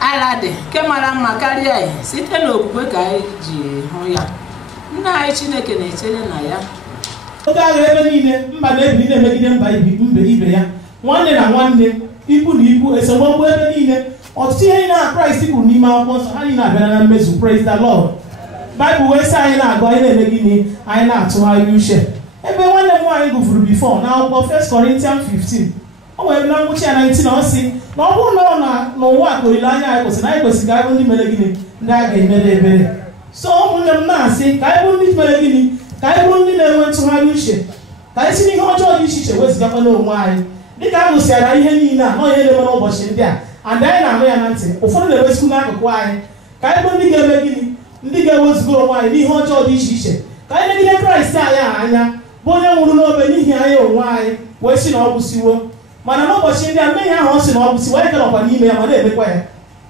Alade kemara makaria site n'okwukwe ka ji hụ ya nna anyị Chineke na-echere na ya oge agha ebe niile mba na-ebi na-emegide mba ibe ya nwanne na nwanne ikwu na ikwu esemokwu ebe niile ọtụtụ ihe na Kraịst kwuru n'ime akwụkwọ nsọ ha niile abịara na mmezu. Praise the Lord. Baịbụl wee sị anyị na-agụ anyị na-eme gịnị anyị na-atụgharị uche ebe nwanne m nwaanyị gụfuru before na akwụkwọ 1 Corinthians 15 o nwere na ngwụcha ya 19 na ọ sị na ọ bụrụ na ọ n'ụwa ka olileanya anyị kwesịrị ka anyị bụ ndị mere gịnị ndị a ga-emere ebere. So ụmụnne m na-asị ka anyị bụ ndị mere gịnị ka anyị bụrụ ndị na-enwe ntụgharị uche ka anyị si n'ihe ọjọọ dị iche iche wezụgakwa n'onwe anyị dịka a gụsịara ihe niile a nọ ihe na-eme n'ụbọchị ndị a and anyị na-anụ ya na ntị ụfọdụ na-ewezikwu n'akụkụ anyị ka anyị bụ ndị ga-eme gịnị ndị ga-ewezuga onwe anyị n'ihe ọjọọ dị iche iche ka anyị megide Kraịst anyị anya bụ onye nwụrụ n'obe n'ihi anyị onwe anyị wee sị na ọ gwụsiwo mana n'ụbọchị ndị a mmehie ahụ ọ sị na ọ gwụsiwo anyị garọkwa n'ime ya ma na-emekwa ya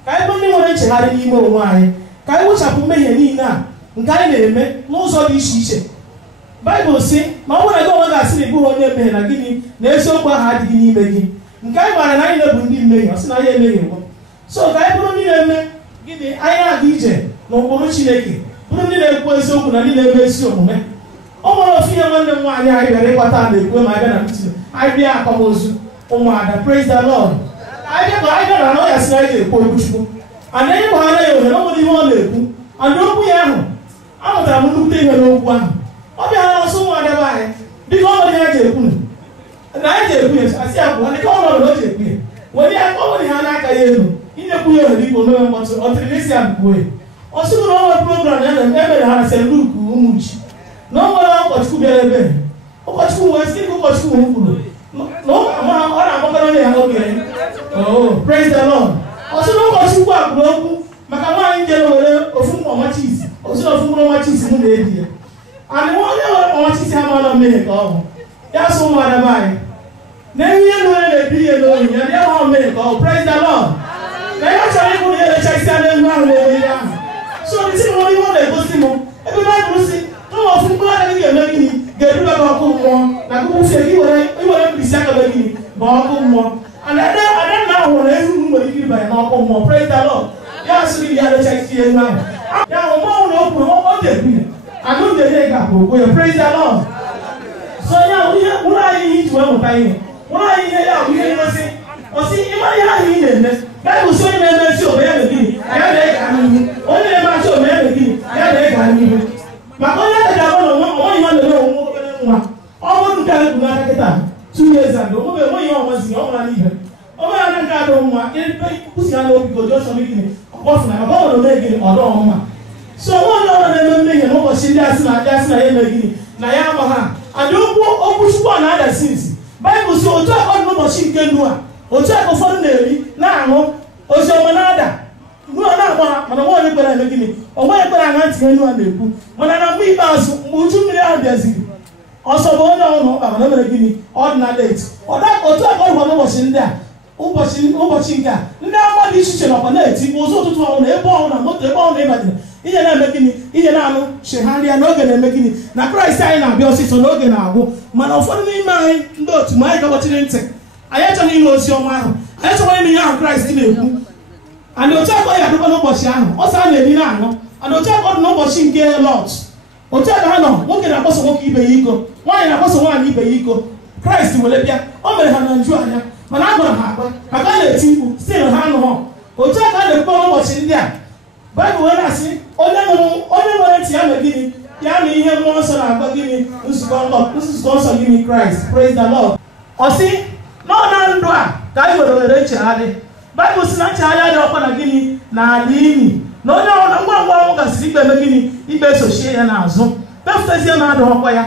ka anyị bụ ndị nwere nchegharị n'ime onwe anyị ka anyị wụchapụ mmehie niile a nke anyị na-eme n'ụzọ dị iche iche. Baịbụl sị na ọ bụrụ na gị onwe ga-asị na ị bụghị onye mmehie na gịnị na eziokwu ahụ adịghị n'ime gị nke anyị maara na anyị na-ebu ndị mmehie ọ sị na anyị emehiewo. So ka anyị bụrụ ndị na-eme gịnị anyị na-aga ije n'ụkpụrụ Chineke bụrụ ndị na-ekwu eziokwu na ndị na-eme ezi omume. Ọ nwere ofu ihe nwanne m nwaanyị anyị bịara ịkpata na-ekwu ma abịa na mitin anyị bịa akwamozu ụmụada. Praise the Lord. Anyị bịara na ọ ya sị na anyị ga-ekwu okwu Chukwu and anyị gbaghara ya ohere ọ nwere ihe ọ na-ekwu and okwu ya ahụ amụtara m nnukwute ihe n'okwu ahụ. Ọ bịara n'ọsọ ụmụada be anyị dịka ọ nwere ihe a ji ekwu na anyị ji ekwu ya asị ya kwuo dịka ọnọdụ o ji ekwu ya were ya ọ nwere ihe a na-aka ya elu inyekwu ya ohere ikwu omeme mkpọtụ ọ tịrị n'isi ya bụkwuo ya ọ sị na ọ nwere program ya na-emere ha na St. Luke Ụmụchi na ọ nwere ụkọchukwu bịara ebe ụkọchukwu wee sị ụkọchukwu m kwuru na ọ na-agbakọrọ onye ya nwoke. Praise the Lord. Ọ sị na ụkọchukwu a kwuru okwu maka nwaanyị jere were ofu mkpọ ọma chisi o si na ofu mkpụrụ ọma chisi mụ na-edi ya and onye were ọma chisi ha mara mmehie ka ọ bụ ya sị ụmụada be anyị na ihe na onye na-ebi ihe n'ohi ya ya ha mmehie ka ọ bụ. Praise the Lord. Na ya chọrọ ịbụ na ya elechasị anya elu ahụ na-eme ihe ahụ. So isi na ihe ọ na-egosi m ebe Baịbụl si na ụmụ ofu mkpụrụ aka gị ga-eme gịnị ga-eduba gị ọkụ mmụọ na akụkụfie gị iwere mkpịsị aka gị gịnị ma ọkụ mmụọ and ada na ahụ na ehu nwere ike ịbanye n'ọkụ mmụọ. Praise the Lord. Ya sị gị ya elechasị elu ahụ ya ahụ mmanwụ na okwu ọ ga-ekwu ya anụ ga-enye ga bụ okwu ya. Praise the Lord. So ya ihe ụlọ anyị ihe iji wee mụta ihe ụlọ anyị ihe ya bụ ihe ngosi osi ịma ihe ahụ ị na-eme Baịbụl si onye na-eme ezi obe ya na gịnị ya na-ega n'ihu onye na-eme achị obe ya na gịnị ya na-ega n'ihu maka onye aka ga-agba na onwe onye ihe na-eme onwe obere nwa ọ bụrụ nke anyị bụ n'aka kịta 2 years ago onwe ihe ọnwazi ọ nwara n'ihe onwe ya na nke adọ nwa kwụsị ya n'obi ka ojo chọrọ gịnị ọkpọfụ na maka ọ nwere ome gịnị ọdọ ọmụma. So onye ọbụla na-eme mmehie n'ụbọchị ndị asị na ya eme gịnị na ya ama ha adị okwu Chukwu a na-ada sinsi. Baịbụl si otu aka ọ dị n'ụbọchị nke Noa otu aka ụfọdụ na-eri na-aṅụ ozi ọma na-ada Noa na-agba ha mana nwaanyị kpere eme gịnị onwe ekpere aṅa ntị Noa na-ekwu mana na mgbe ikpeazụ mgbe uju mmiri ahụ bịaziri ọsọ bụ onye ọnụ ụkpa mana o mere gịnị ọ dị na leti otu aka ọ dịkwa n'ụbọchị ndị a ụbọchị nke a ndị agba dị iche iche nọkwa na-eti ụzọ ụtụtụ ọnwụ na ebe ọnwụ na moto ebe ọnwụ na ịbadịra ihe na-eme gịnị ihe na-anụ chegharịa n'oge na-eme gịnị na Kraịst anyị na-abịa ọsịsọ n'oge na-agwụ mana ụfọdụ n'ime anyị ndị otu ma anyị gagbachiri ntị anyị achọghị ịnụ ozi ọma ahụ anyị achọghị ịnụ ihe ahụ Kraịst na-ekwu and otu aka ọ ya adịkwa n'ụbọchị ahụ ọsọ a na-eri na-aṅụ and otu aka ọ dị n'ụbọchị nke Lọt otu aka ha nọ nwoke na-akpọso nwoke ibe ya iko nwaanyị na-akpọso nwaanyị ibe ya iko Kraịst were bịa o mere ha na nju anya mana a gwara ha akpa maka a na-eti mkpu stil ha anụghọ otu aka a na-ekpe n'ụbọchị ndị a. Baịbụl wee na-asị onye nwere ntị ya na gịnị ya na ihe mmụọ nsọ na-agba gịnị nzukọ nsọ gịnị Kraịst. Praise the Lord. Ọ sị na ọ na ndụ a ka anyị nwere ohere nchegharị. Baịbụl sị na nchegharị dị ọkwa na gịnị na ala ini na onye ọbụla ngwa ngwa ọnwụ gasịrị ikpe eme gịnị ikpe sochie ya n'azụ beftezie m adịghọkwa ya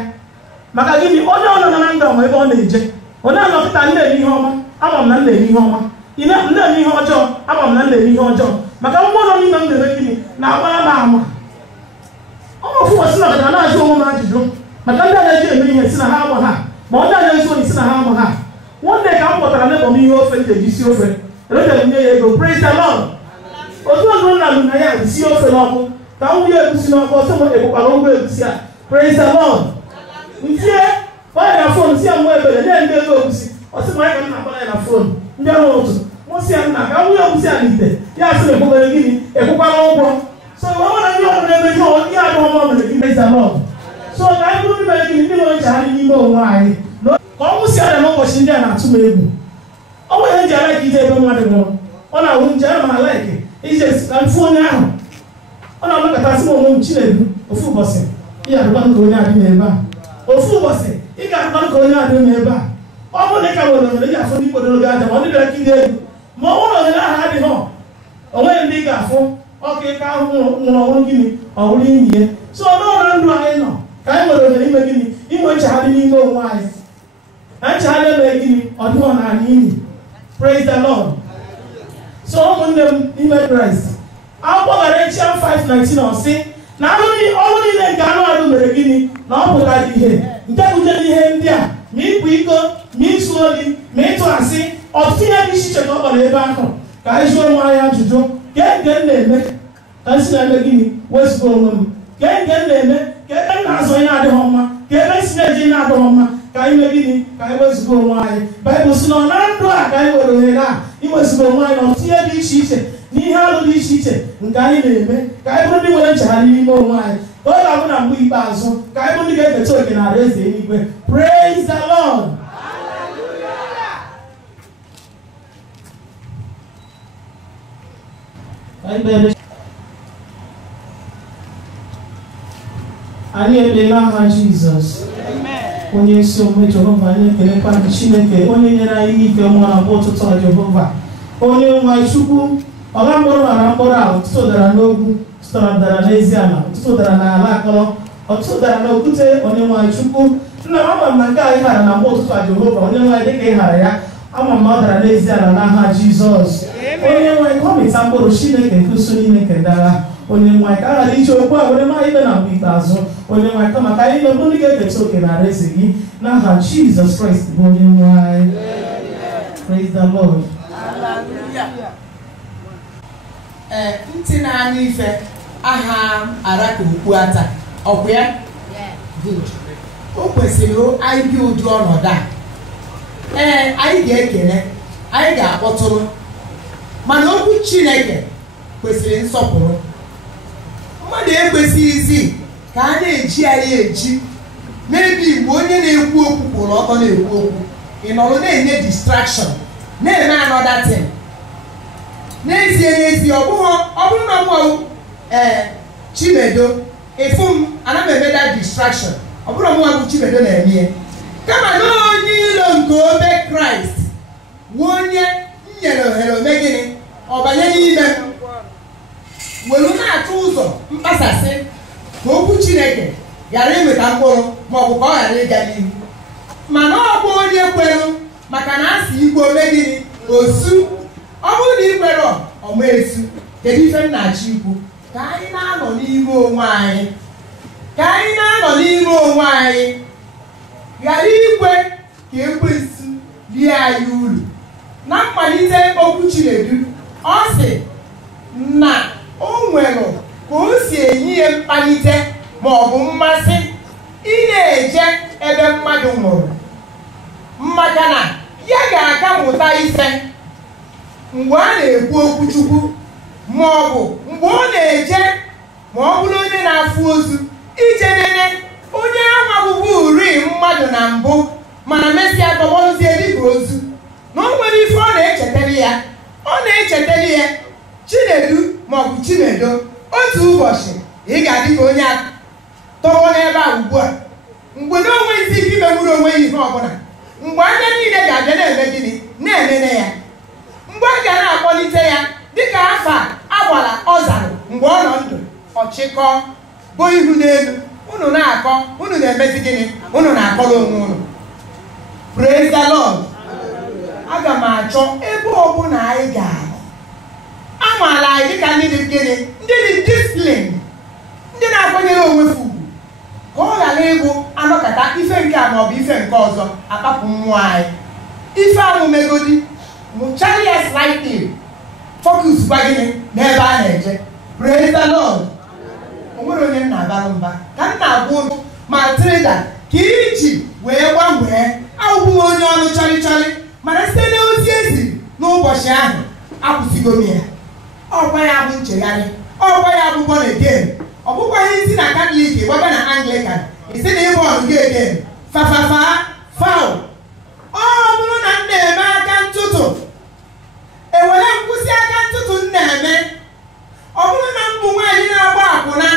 maka gịnị onye ọ nọ na ndụ ọma ebe ọ na-eje onye anọkịta na-eme ihe ọma ama m na m na-eme ihe ọma na-eme ihe ọjọọ ama m na m na-eme ihe ọjọọ maka mmụọ nọ n'ime m na-eme gịnị na-agba m ama ọmụfụ ụbọchị na na-ajụ onwe m ajụjụ maka ndị a na-eji eme ihe si na ha ama ha ma ndị a na-ezu ohi si na ha ama ha nwanne ka m kpọtara n'ebe m ihe ofe m ga-eji si ofe eretere nye ya ego praise the Lord otu ọzọ nna m na ya si ofe n'ọkụ ka m wunye egusi n'ọkụ ọsọ m ekwekwara ụgwọ egusi a praise the Lord ntie onye na fon si ya nwa ebere nye ndị ego egusi ọsị ma ya ka m na-akpara ya na fon ndị ọrụ ụtụ mụsị ya nna ka m wunye egusi a n'ite ya sị m ekwukwere gịnị ekwekwara ụgwọ so nwere ndị ọrụ na-eme ihe ihe adịghị ọma mere gị praise the Lord so ka anyị bụrụ ndị mere gịnị ndị nwere nchegharị n'ime onwe anyị ka ọ nwụsị ada n'ụbọchị ndị a na-atụ m egwu ọ nwere nji alaiki ije ebe mmadụ nwụrụ ọ na-awụ nje ana m alaiki ije ka mfu onye ahụ ọ na-amụkọtasị m onwe m Chinedu ofu ụbọchị ị ga-adịkwanụ ka onye adị n'ebe a ofu ụbọchị ị ga-adịkwanụ ka onye adị n'ebe a ọ bụrụ na ị ka nwere ohere ị ga-afụ ndị kpodoro gị aja ma ọ ndị bịara kide elu ma ọ bụrụ na ohere ahụ adịghị onweghị ndị ị ga-afụ ọka ịka ahụ nwụrụ ọhụrụ gịnị ọhụrụ inyi ya so n'ọrụ ndụ anyị nọ ka anyị nwere ohere ime gịnị inwe nchegharị n'ime onwe anyị na nchegharị emeghị gịnị ọ dịghị n'ala inyi praise the Lord so ụmụnne m n'ime Kraịst akwụkwọ Galatians 5:19 ọ sị na ọrụ niile nke anụ ahụ mere gịnị na ọ pụtara ihe nke butere ihe ndị a ma ịkwa iko ma izu ohi ma ịtụ asị ọtụtụ ihe dị iche iche ka ọ kpọrọ ebe ahụ ka anyị jụọ onwe anyị ajụjụ kee nke m na-eme ka m si na-eme gịnị wezụga onwe m kee nke m na-eme ka ebe m na-azụ onye adịghị mma ka ebe m si na-eji ihe adịghị mma ka anyị mee gịnị ka anyị wezụga onwe anyị Baịbụl sị na ọ na ndụ a ka anyị nwere ohere a iwezụga onwe anyị na ọtụtụ ihe dị iche iche na ihe alụ dị iche iche nke anyị na-eme ka anyị bụrụ ndị nwere nchegharị n'ime onwe anyị ka ọ ga-abụ na mgbe ikpeazụ ka anyị bụrụ ndị ga-eketa oke na alaeze eluigwe praise the Lord anyị ekpela aha Jizọs onye isi omume Jehova anyị ekelekwa gị Chineke onye nyere anyị ike nwa na bụ ụtụtụ Jehova onye nwa Chukwu ọla mkpụrụ ghara mkpụrụ a ụtụtụ dara n'ogwu ụtụtụ dara n'ezi ala ụtụtụ dara n'ala akọrọ ọtụtụ dara n'okwute onye nwa Chukwu nna m ama m na nke anyị ghara na mgbe ụtụtụ Jehova onye nwa dịka ị ghara ya ama m na ọ dara n'ezi ala n'aha Jizọs onye nwa ka ọ mịta mkpụrụ Chineke nke uso niile nke ndagha onye nwa ka a ghara iji okwu a were maa ikpe na mgbe ikpeazụ onye nwa kama ka anyị na-ebụ ndị ga-eketa oke na alaeze gị n'aha Jizọs Kraịst bụ onye nwe anyị praise the Lord ntị na-anụ ife aha araka okwu ata ọkwa ya good o kwesịrị anyị bi ụdị ọnọdụ a anyị ga-ekele anyị ga-akpọtụrụ mana okwu Chineke kwesịrị nsọpụrụ mmadụ ekwesịghịzi ka a na-eji anyị eji mebi mgbe onye na-ekwu okwu kwụrụ ọtọ na-ekwu okwu ị nọrọ na-enye distraction na-eme another thing n'ezie ọ bụrụ na mụ Chinedu ịfụ m ana m eme that distraction ọ bụrụ mụ bụ Chinedu na-eme kama na onye ilo nke obe Kraịst nwe onye nyere ohere ome gịnị ọ banye n'ime were na-atụ ụzọ mkpasasị ka okwu Chineke ghara ịmịta mkpụrụ maọbụ ka ọ ghara ịga n'ihu mana ọ bụ onye kwelu maka na asị igwe ome gịnị osu ọ bụrụ na ị kwere ọma esu kedu ife m na-achọ ikwu ka anyị na-anọ n'ime onwe anyị ghara ikwe ka ekwensu rie anyị uru na mmalite okwu Chinedu ọ sị na o nwere ka o si enye ya mkpalite ma ọ bụ mmasị ị na-eje ebe mmadụ nwụrụ maka na ya ga-aka mụta ife mgbe a na-ekwu okwu Chukwu ma ọ bụ mgbe ọ na-eje ma ọ bụrụ onye na-afụ ozu ije nene onye amagbugbu uri mmadụ na mbụ mana mesịa tọgbọzie dịka ozu na o nwere ife ọ na-echetara ya Chinedu maọbụ Chinedu otu ụbọchị ị ga-adị ka onye tọgbọ n'ebe a ugbu a mgbe na onweghịzi ike imenwuru onwe ya ihe ọbụla mgbe anya niile ga-abịa na-eme gịnị na-enene ya mgbe a ga na-akpọlite ya dịka afa agbara ọ zara mgbe ọ nọ ndụ ọchịkọ bo ihu n'elu unu na-akọ unu na-emezi gịnị unu na-akọrọ onwe unu. Praise the Lord. Aga m achọ ebe ọbụla anyị ga-anọ amaala anyị dịka ndị dị gịnị ndị dị discipline, ndị na-akwanyere onwe ha ugwu, ka ọ ghara ịbụ anọkọta ife nke a maọbụ ife nke ọzọ akpapụ mmụọ anyị. Ife ahụ megodi mụchara ya slightly, focus gwa gịnị n'ebe a na-eje. Praise the Lord. O nwere onye m na-abalụ mba ka m na-agwa unu Matilda ka iji wee gbanwee abụghị onye ọnụ chọrịchọrị, mana site n'ozi eziri n'ụbọchị ahụ akwụsịgo m ya. Ọkwa ya bụ nchegharị, ọkwa ya bụ born again. Ọ bụkwaghị isi na Katọlik gbaga na Anglican isi na ịbụ ọrụ gị again faul. Ọ bụrụ na m na-eme aka ntụtụ, ewere nkwụsị aka ntụtụ m na-eme. Ọ bụrụ na m bụ nwaanyị na-agba akwụna,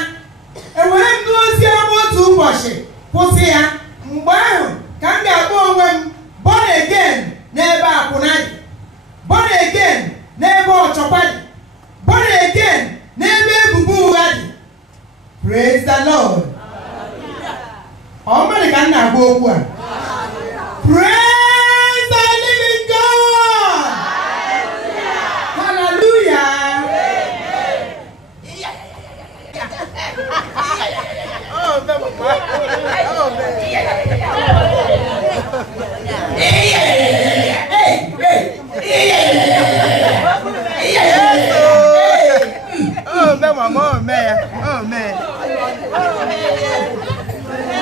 ewere m n'ozi ọma otu ụbọchị kwụsị ya. Mgbe ahụ ka m ga-akpọ onwe m born again n'ebe akwụna dị, born again n'ebe ọchọkwa dị, born again n'ebe ebubo ụgha dị. Praise the Lord. Ọ mmadụ ka m na-agwa okwu a. Praise the living God. Hallelujah.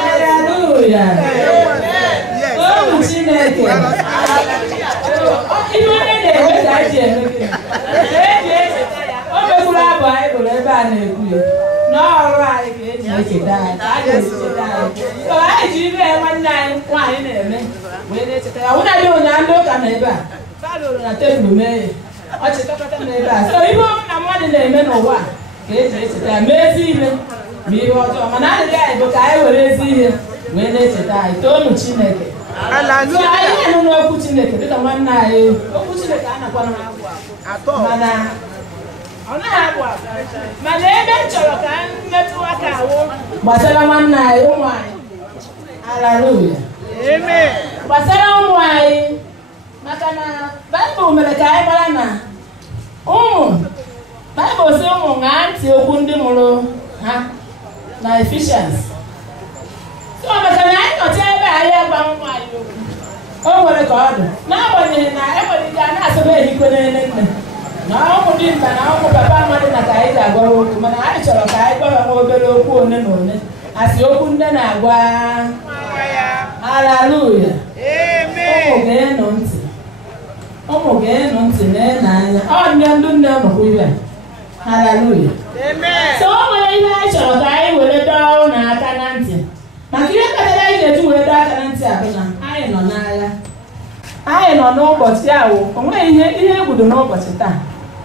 Hallelujah. Oh, Chineke. Iwe na-eme ka anyị eme. O mekwuru abụ anyị gụrụ ebe a na-ekwu ya. N'ọrụ anyị ka eji echeta anyị. A ga-echeta anyị. Anyị ji ibe nwanne anyị nwaanyị na-eme wee na-echeta ya. Wụna dị ụnyaahụ ndị ụka na ebe a. Balụrụ na tebụl mee ya. Ọ chetakọta m ebe a. So ibe na mmadụ na-eme n'ụwa ka eji echeta ya. Mee ezi ihe ma ihe ọjọọ. Mana adịghị anyị bụ ka anyị were ezi ihe wee na-echeta anyị. Toonu Chineke. So anyị nụ n'okwu Chineke dịka nwanne anyị. Okwu Chineke anakwana mana ọ naghị abụ abụ. Mana ebe m chọrọ ka m metụ aka awụ gbasara nwanne anyị ụmụ anyị. Hallelujah. Amen. Gbasara ụmụ anyị, maka na Baịbụl mere ka anyị mara na Baịbụl sị ụmụ ṅaa ntị okwu ndị mụrụ ha na Ephesians. So maka na anyị nọcha ebe anyị agwa ụmụ anyị okwu, o nwere ka ọ dị n'agbanyeghị na enwere ike a na-asọba ehikwe n'ele nne na ụmụ dị mkpa na ụmụ papa amadị na ka anyị ga-agwa okwu, mana anyị chọrọ ka anyị gwa ha obere okwu one na one asị okwu nne na-agwa. Hallelujah. Ụmụ ga-enụ ntị, ụmụ ga-enụ ntị na-anya. Ọ nne ndụ nne ọnụkwụ ibe. Hallelujah. So o nwere ihe anyị chọrọ ka anyị were dọọ n'aka na ntị, maka ihe kpatara anyị ga-eji were dọọ aka na ntị a bụ na anyị nọ n'agha. Anyị nọ n'ụbọchị ahụ, o nweghị ihe egbudo n'ụbọchị taa.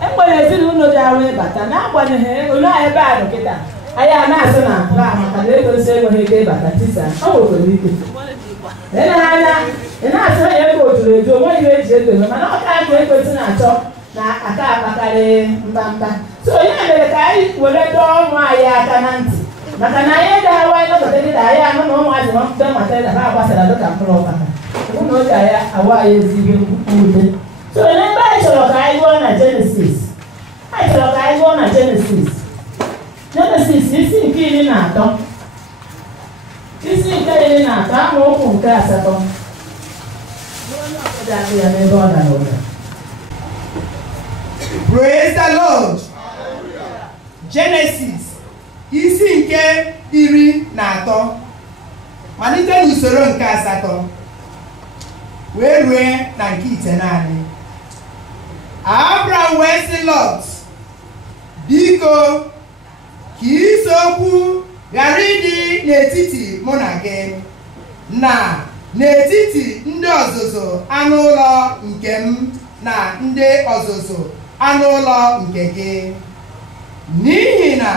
Enwere ezinụlọ ji arụ ịbata n'agbanyeghị ole anyị ebe a dọkịta anyị a na-asị na maka na egosi enweghị ego ịbata tisa o nwekwara ike ị na-asị na ego ojuru eju onweghị ihe eji ego eme, mana ọ ka anyị ekwesị na-achọ na aka akpakarị mbamba. So ihe mere ka anyị were dọọ ụmụ anyị aka na ntị, maka na anyị egaghị anyị nọkọta gị na anyị anụ na ụmụazị nọpụta Matilda ha agbasara dịka mkpụrụ ọkpaka hụ na oge anyị awa anyị ezigbo ude. So n'ebe anyị chọrọ ka anyị gụọ na Genesis, anyị chọrọ ka anyị gụọ na Genesis isi nke 13, isi nke 13 amaokwu nke 8. Praise the Lord. Genesis isi nke 13 malite n'usoro nke 8 wee rue na nke 9. Abraham wee sị Lot, biko ka isiokwu ghara ịdị n'etiti mụ na gị na n'etiti ndị ọzụzụ anụ ụlọ nke m na ndị ọzụzụ anụ ụlọ nke gị, n'ihi na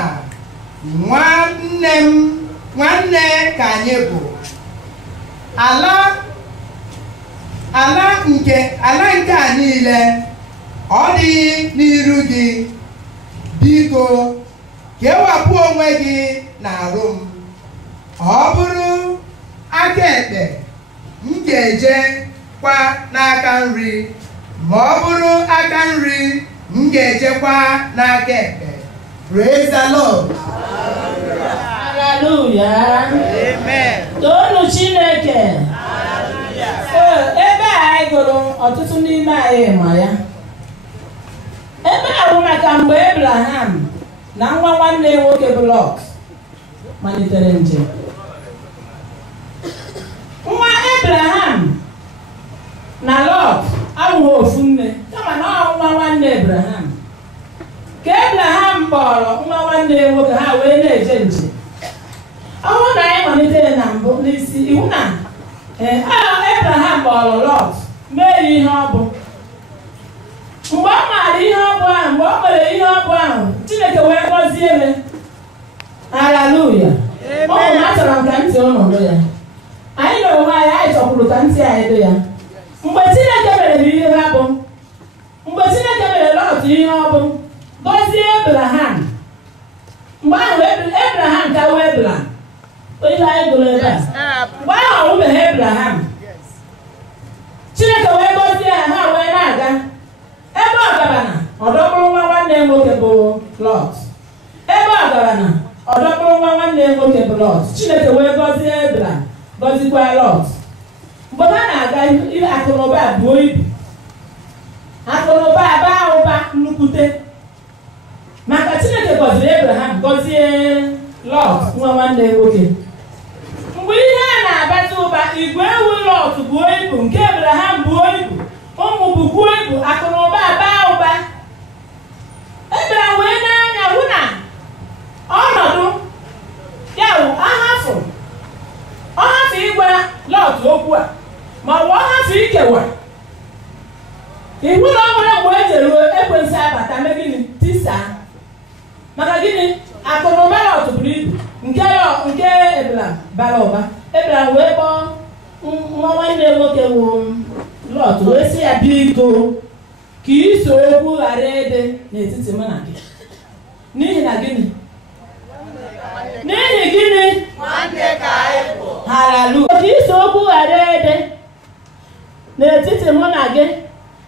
nwanne ka anyị bụ. Ala nke a niile ọ dịghị n'iru gị, biko kewapụ onwe gị n'arụ m, ọ bụrụ aka ekpe m ga-eje kwa n'aka nri, ma ọ bụrụ aka nri m ga-ejekwa n'aka ekpe. Praise the Lord. Hallelujah. Amen. Toonu Chineke. Ebe a anyị gụrụ ọtụtụ n'ime anyị ma ya. Ebe a bụ maka mgbe Abraham na nwa nwanne nwoke bụ Lot malitere njem. Nwa Abraham na Lot abụghị ofu nne, kama na ọ nwa nwanne Abraham. Ka Abraham kpọrọ nwa nwanne nwoke ha wee na-eje njem. Ọ bụrụ na anyị malitere na mbụ n'isi iwu na Abraham kpọrọ Lot mee ihe ọ bụ. Mgbe ọ maara ihe ọ bụ ahụ, mgbe ọ mere ihe ọ bụ ahụ, Chineke wee gọzie eme. Hallelujah. Ọ bụ na achọrọ m ka ntị ụnụ nụ ya. Anyị na onwe anyị chọkwuru ka ntị anyị dị ya. Mgbe Chineke mere ihe ha bụ, mgbe Chineke mere Lot ihe ọ bụ, gọzie Abraham. Mgbe ahụ Abraham ka wee Abraham. Onye anyị gụrụ ebe a. Mgbe ahụ ọ wụbeghị Abraham. Chineke wee gọzie ha wee na-aga. Ebe ọ gara na ọdọkpụrụ nwa nwanne nwoke bụ Lot. Ebe ọ gara na ọdọkpụrụ nwa nwanne nwoke bụ Lot. Chineke wee gọzie Abraham, gọzikwa Lot. Mgbe ha na-aga akụnụba buo ibu. Akụnụba baa ụba nnukwute. Maka Chineke gọziri Abraham, gọzie Lot nwa nwanne nwoke. Mgbe ihe a na-abata ụba, igwe ewu Lot buo ibu, nke Abraham buo ibu, ụmụ bukwuo ibu, akụnụba baa ụba. Abraham wee n'anya hụ na ọnọdụ ya wụ ahafụ ịgwa Lot okwu a, ma ọ bụ ọhafụ ikewa. Iwu na ọ nwere mgbe e jere ekwensu abata mee gịnị tisaa. Maka gịnị? Akụnụba Lot buru ibu, nke Abraham bara ụba. Abraham wee kpọọ nwa nwanne nwoke wụ Lot wee sị ya biko ka iso okwu ghara ede n'etiti mụ na gị. N'ihi na gịnị? N'ihi gịnị? Nwanne ka anyị bụ. Hallelujah. Ka iso okwu ghara ede n'etiti mụ na gị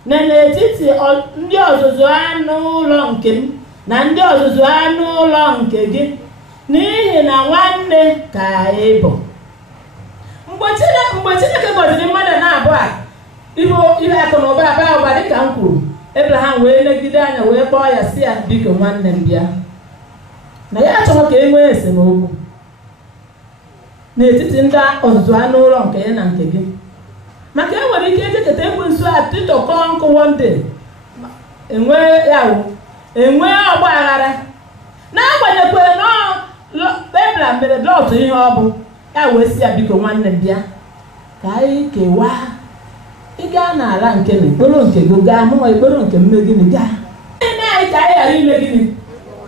na n'etiti ndị ọzụzụ anụ ụlọ nke m na ndị ọzụzụ anụ ụlọ nke gị, n'ihi na nwanne ka anyị bụ. Mgbe Chineke gọziri mmadụ na-abụ a ihe akụnụba baa ụba dịka m kwuru, Abraham wee legide anya wee kpọọ ya si ya biko nwanne m bịa. Na ya achọrọ ka e nwee esemokwu n'etiti ndị ọzụzụ anụ ụlọ nke ya na nke gị. Maka e nwere ike ejeketa ekwensu atịtọkọ nkụ one day enwee ọgba aghara. N'agbanyeghị na Abraham mere Lot ihe ọ bụ, ya wee si ya biko nwanne m bịa ka anyị kewaa. Ị gaa n'ala nke na ikporo nke gị gaa, mụnwa ikporo nke mme gịnị gaa. Ime anyị ka anyị ghara ime gịnị?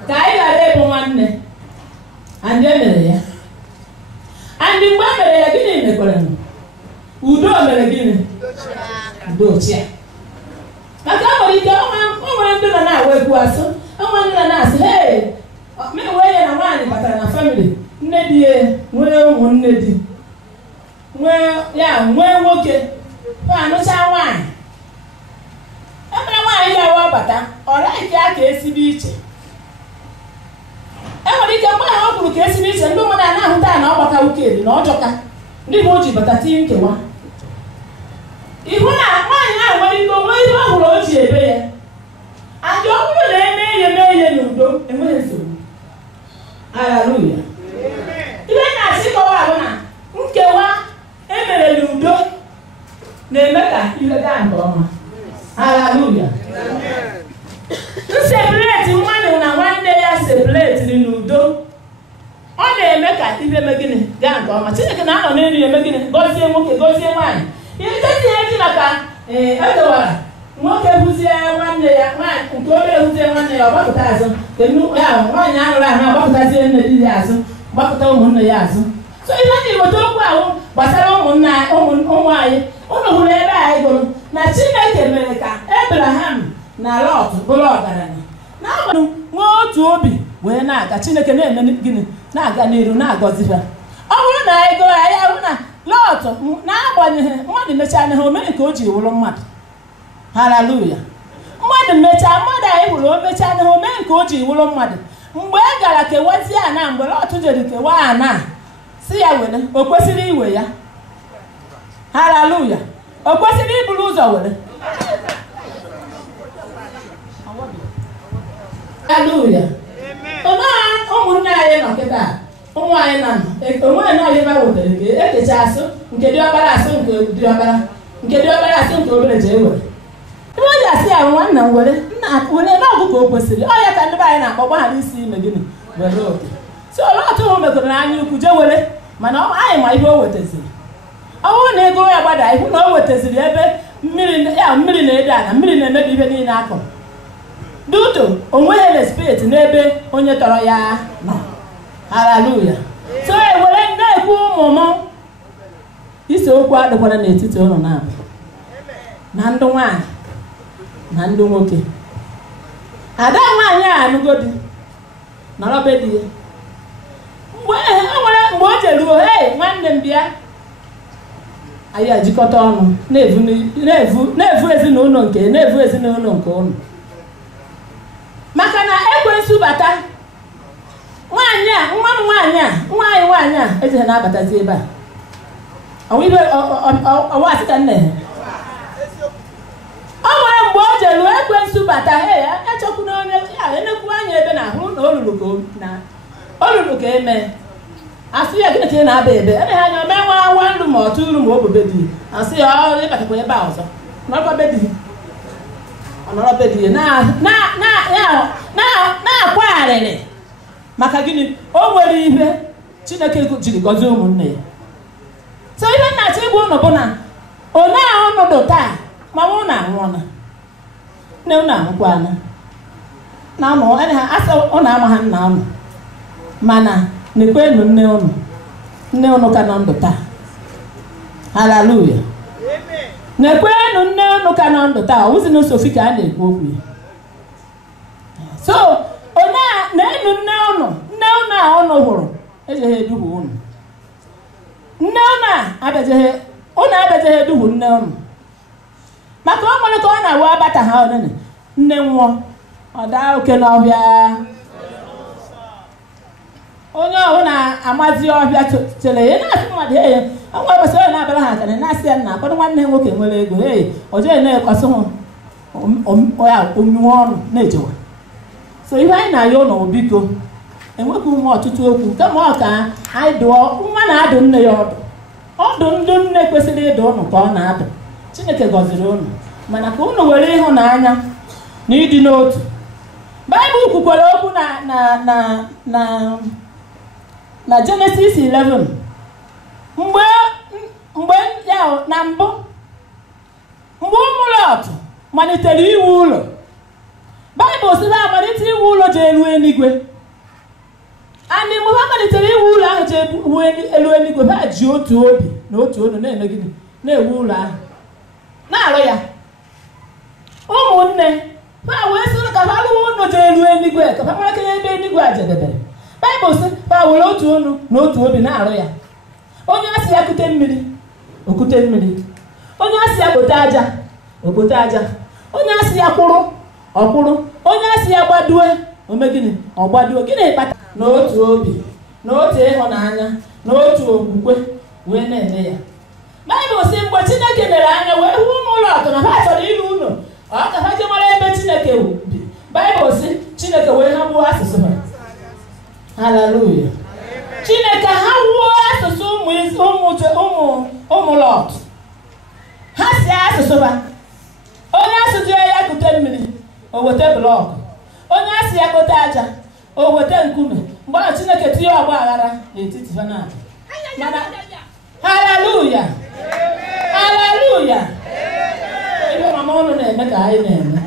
Ka anyị ghara ịbụ nwanne. Andị emere ya. Andị mgbe e mere ya gịnị mekwara? Udo mere gịnị? Udo chia. Maka o nwere ike o nwere ndị nọ na-awa ekwu asụ, o nwere ndị nọ na-asị hey, wee ya na nwaanyị batara na famili, nne di ya nwee ụmụnne di, nwee nwoke, anụcha nwaanyị. Emere nwaanyị ya wa bata, ọ laghị ka esibe iche. E nwere ike mgbe ahụ ọ kwuru ka esibe iche, ndị mmadụ na-ahụta na ọ gbaka ukedi na ọjọka, ndị bụ o ji bata tinye nkewa. Ihu na nwaanyị ahụ nwere ike onwe ihe ọ hụrụ o ji ebe ya. Adị ọ bụrụ na mee ya n'udo, enweghị nsogbu. Hallelujah. Ihe na-asị kọwa bụ na nkewa emere n'udo na-eme ka ihe gaa nke ọma. Hallelujah. Nsepareti mmadụ na nwanne ya separetiri n'udo, ọ na-eme ka ihe megịnị gaa nke ọma. Chineke na-anọ n'elu ya megịnị gọzie nwoke gọzie nwaanyị. Ihe dị maka edewara nwoke hụzie nwanne ya, nke obere hụzie nwanne ya, ọ gbapụta azụ. Nwaanyị anụrụ ahụ agbapụtazie nne di ya azụ, gbapụta ụmụnne ya azụ. So ihe ndị Igbo okwu ahụ gbasara ụmụ anyị, ụnụ hụrụ ebe anyị gụrụ na Chineke mere ka Abraham na Lot bụrụ ọgaranya. N'agbanyeghị nwa otu obi wee na-aga, Chineke na-eme gịnị? Na-aga n'iru na-agọzi ha. ọ bụrụ na anyị gụọ ya hụ na Lọt na-agbanyeghị mmadụ mechaa n'ihe o mere ka o ji wụrụ mmadụ. Haleluya. Mmadụ mechaa mmadụ anyị hụrụ o mechaa n'ihe o mere ka o ji wụrụ mmadụ. Mgbe e gara kewazie ana mgbe Lọt jere kewa ana si ya were o kwesịrị iwe ya. Haleluya. O kwesịrị iburu ụzọ were. Haleluya. Ụmụnne anyị nọ kịta ụmụ anyị na onwe anyị nọ ebe a wetara ka ekecha asụ nke dị ọbara asụ nke dị ọbara nke dị ọbara asụ nke obere ji ewere. Ebe o ji asị ya nwanna m were n'ọgụ ka o kwesịrị ọ ya ka ndị be anyị na-akpọ gbaghara isi ime gịnị were oke. So Lọt hụ mekọrọ n'anya ukwu jee were mana anyị ma ihe o wetaziri. Ọ bụrụ na ego ya gbada ihu na o wetaziri ebe mmiri na-ede ala mmiri na-emebi ihe niile akọrọ. Duto onweghị respect n'ebe onye tọrọ ya nọ. Haleluya. So ewere na-ekwu ụmụ m ise okwu adịkwara n'etiti ụlọ na-abụ na ndị nwaanyị na ndị nwoke. Ada nwaanyị a anụgodi nọrọ be di ya mgbe o jeruo nwanne m bịa anyị ajikọta ọnụ na-evu ezinụlọ nke ụnụ maka na ekwensu bata nwaanyị a ejighị na-abatazi ebe a ọwa asị ka nne ọ nwere mgbe o jelu ekwensu bata echekwu na onye ya enekwu anya ebe na ahụ na olulu ka eme asị ya gịnị ka ị na-aba ebe ebe ha anya mee nwa nru ma ọtụ uru ma obobe di asị ya ọ ịbatakwa ebe a ọzọ nọrọkwa di ọnọrọ be di na-akwa arịrị maka gịnị o nwere ihe Chineke jiri gọzie ụmụnne ya. So ihe nna-achọ ịgwa ụnụ bụ na onye ahụ ọnọdụ taa ma mụ na anwụọla nne ụnụ anwụkwana na ụnụ asị ụnụ ama ha nna ụnụ mana nekwenụ nne ụnụ ka nọ ndụ taa. Haleluya. Nekwenụ nne ụnụ ka nọ ndụ taa. Ọwụzi na Sofi ka a na-ekwu okwu ya. So na-enu nne ụnụ a ụnụ hụrụ ejeghị eduhu ụnụ. Nne ụnụ a abịajeghị eduhu nne ụnụ maka ọ nwere ka ọ na-awa abata ha onene nne nwụọ ọ daa oke n'ọhịa. Onye ọhụụ na-amazi ọhịa chere ya na-asị mmadụ nwa ụbọchị onye na-abara ha akara na-asị ya na akpọrọ nwanne nwoke nwere ego ọ jee na-ekwasị hụ ya onyuwe ọnụ na-ejewa. So ihe anyị na-ayọ ụlọ biko enweghị ume ọtụtụ okwu kama ọ ka anyị dụọ nwa na-adụ nne ya ọdụ ndị nne kwesịrị ịdụ ụnụ ka ọ na-adụ. Chineke gọziri ụnụ mana ka ụnụ were ịhụnanya na ịdị n'otu. Baịbụl kwukwara okwu na Genesis 11 mgbe ụmụ Lọt malitere iwu ụlọ. Baịbụl sị ha amalite iwu ụlọ ji elu eluigwe. Anyị mgbe ha malitere iwu ụlọ ahụ ji elu eluigwe ha ji otu obi na otu olu na-eme gịnị na-ewu ụlọ ahụ na-arụ ya. Ụmụnne ha wee sịrị ka ha rụọ ụlọ ji elu eluigwe ka ha mara ebe eluigwe a jedebere. Baịbụl sị ha were otu olu na otu obi na-arụ ya. Onye asị ya kute mmiri okute mmiri, onye asị ya kpote aja okpote aja, onye asị ya kwụrụ ọkwụrụ, onye asị ya gbadue omegịnị ọgbaduo. Gịnị kpata na otu obi na otu ịhụnanya na otu okwukwe wee na-eme ya. Baịbụl sị mgbe Chineke lere anya wee hụ ụmụ Lọt na ha chọrọ ịlụ ụlọ ọ ka ha je mara ebe Chineke bi. Baịbụl sị Chineke wee ha gbuo asụsụ ha. Haleluya. Chineke ha wuo asụsụ ụmụ Lọt ha si asụsụ ha. Onye asụsụ ya kute mmiri o weta blọkụ, onye asị ya kpote aja o weta nkume. Mgbe ahụ Chineke tinye ọgba aghara n'etiti ha na mana haleluya haleluya. Ihe mama ụnụ na-eme ka anyị na-eme.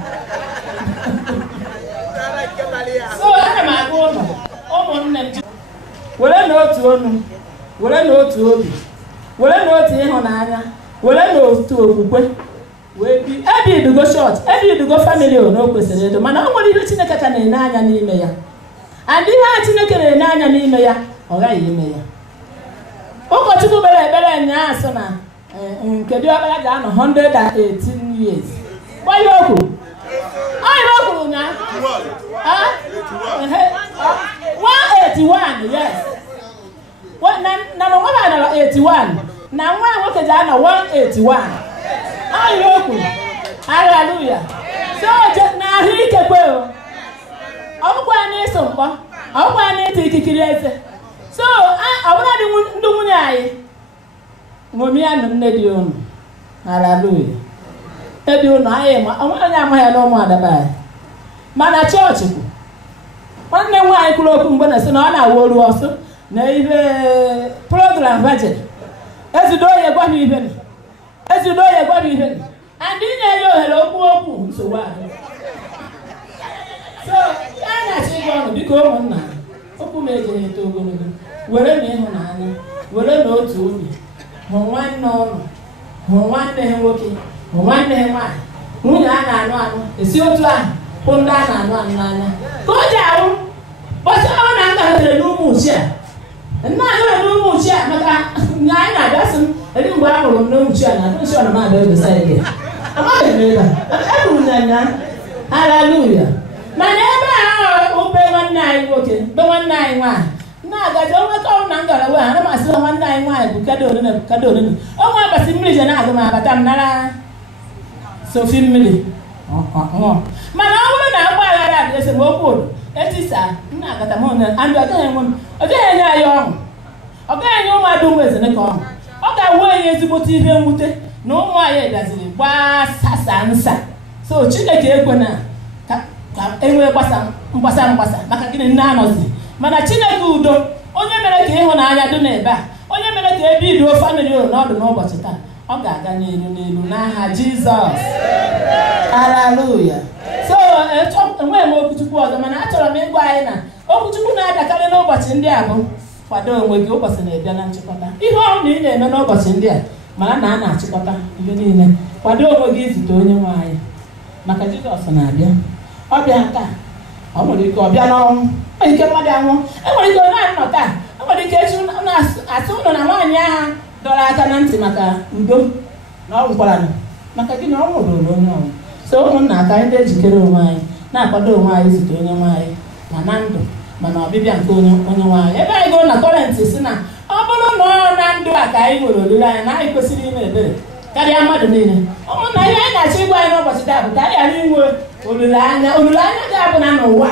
So ana m agwa ụnụ ụmụnne m were n'otu onu, were n'otu obi, were n'otu ịhụnanya, were n'otu okwukwe wee bi. Ebidugo short, ebidugo family o kwesịrị ịdụ mana o nwere ihe Chineke ka na-ene anya n'ime ya. And ihe a Chineke na-ene anya n'ime ya ọ gaghị ime ya. ụkọchukwu kpere ekpere nnyaa sị na nke diọkpara ga-anọ 118 years. Gbanye okwu anyị okwuru na 181, yes. Na nwa nọrọ 81 na nwa nwoke ji anọ 181. Anyị okwu haleluya. So na ahụike kwe ọ bụkwa n'ịsụ mkpọ, ọ bụkwa n'ịtụ ikikere eze. So ọ bụla ndị nwunye anyị ṅomie nụ nne dị unu. Haleluya. Edi unu anyị onye amaghị na ụmụ adaba anyị mana chọọchị kwụ nwanne nwaanyị kwuru okwu mgbe na sị na ọ na-awụ olu ọsọ na ihe program budget ezido onye gwa m ihe ezido onye gwa m ihe and inye ya ohere okwu nsogbu ahụ. So a na-achọ ịgwa ọnụ biko ụmụnna okwu m ejighị eto ogologo were na ịhụnanya were na otu obi hụ nwanne ụlọ hụ nwanne ha nwoke hụ nwanne ha nwaanyị nwunye a na-anụ esi otu ahụ hụ ndị a na-anụ n'anya ka o ji ahụ bọsị ọ na ngaghịtere n'ụmụ uche a nna anyị nwere n'ụmụ uche a maka na anyị na-abịasị m edi mgbe a mụrụ m n'ụmụ uche a na atụ nshi ọ na m abịa obesa ebe amaghị m ebe a eburu na nya haleluya. mana ebe ahụ ube nwanne anyị nwoke be nwanne anyị nwaanyị na-agaji onweta ọrụ na ngara we ana masị nwanne anyị nwaanyị bụ kado onene onwe abasị mmiri je na-agụ m abata m nara sofi mmiri mana ọ bụrụ na agba aghara adị esemokwu odo etisa nna agata m onye andụ agaghị enwe m ọ gaghị enye anyị ọṅụ ọ gaghị enye ụmụadụ nwa Ezinne ka ọṅụ ọ ga-awụ enye ezigbote ihe mwute na ụmụ anyị gaziri gbasasa nsa. So Chineke ekwena ka enwee mgbasa maka gịnị nne anọzi mana Chineke udo onye mere ka ịhụnanya dị n'ebe a onye mere ka ebe iduo famili n'ọdụ n'ụbọchị taa ọ ga-aga n'elu n'aha Jizọs. Haleluya. So enweghị m okwuchukwu ọzọ mana achọrọ m ịgwa anyị na okwuchukwu na-adakarị n'ụbọchị ndị a bụ kwado onwe gị. Ụbọchị na-ebịa na nchịkọta ihe ọrụ na ị na-eme n'ụbọchị ndị a mara na a na-achịkọta ihe niile. Kwado onwe gị izute onye nwe anyị maka Jizọs na-abịa. Ọ bịa taa ọ nwere ike ọ bịa n'ọnwụ nwere ike mmadụ anwụ enwere ike onye anọ taa enwere ike echi asụ ụlọ na nwaanyị agha dọrọ aka na ntị maka udo na ọ nwụkwara maka gị na ọ nwụrụ onye ọnwụ. So ụmụnna aka anyị na-ejikere onwe anyị na-akwado onwe anyị zute onye nwaanyị ma na ndụ mana ọbịbịa nke onye nwaanyị. Ebe anyị gụrụ na Condolences si na ọ bụrụ na ọ na ndụ a ka anyị nwere olileanya na anyị kwesịrị ime ebere karịa mmadụ niile. Ụmụnna ihe anyị na-achọ ịgwa anyị n'ụbọchị taa bụ ka anyị ghara inwe olileanya ga-abụ na n'ụwa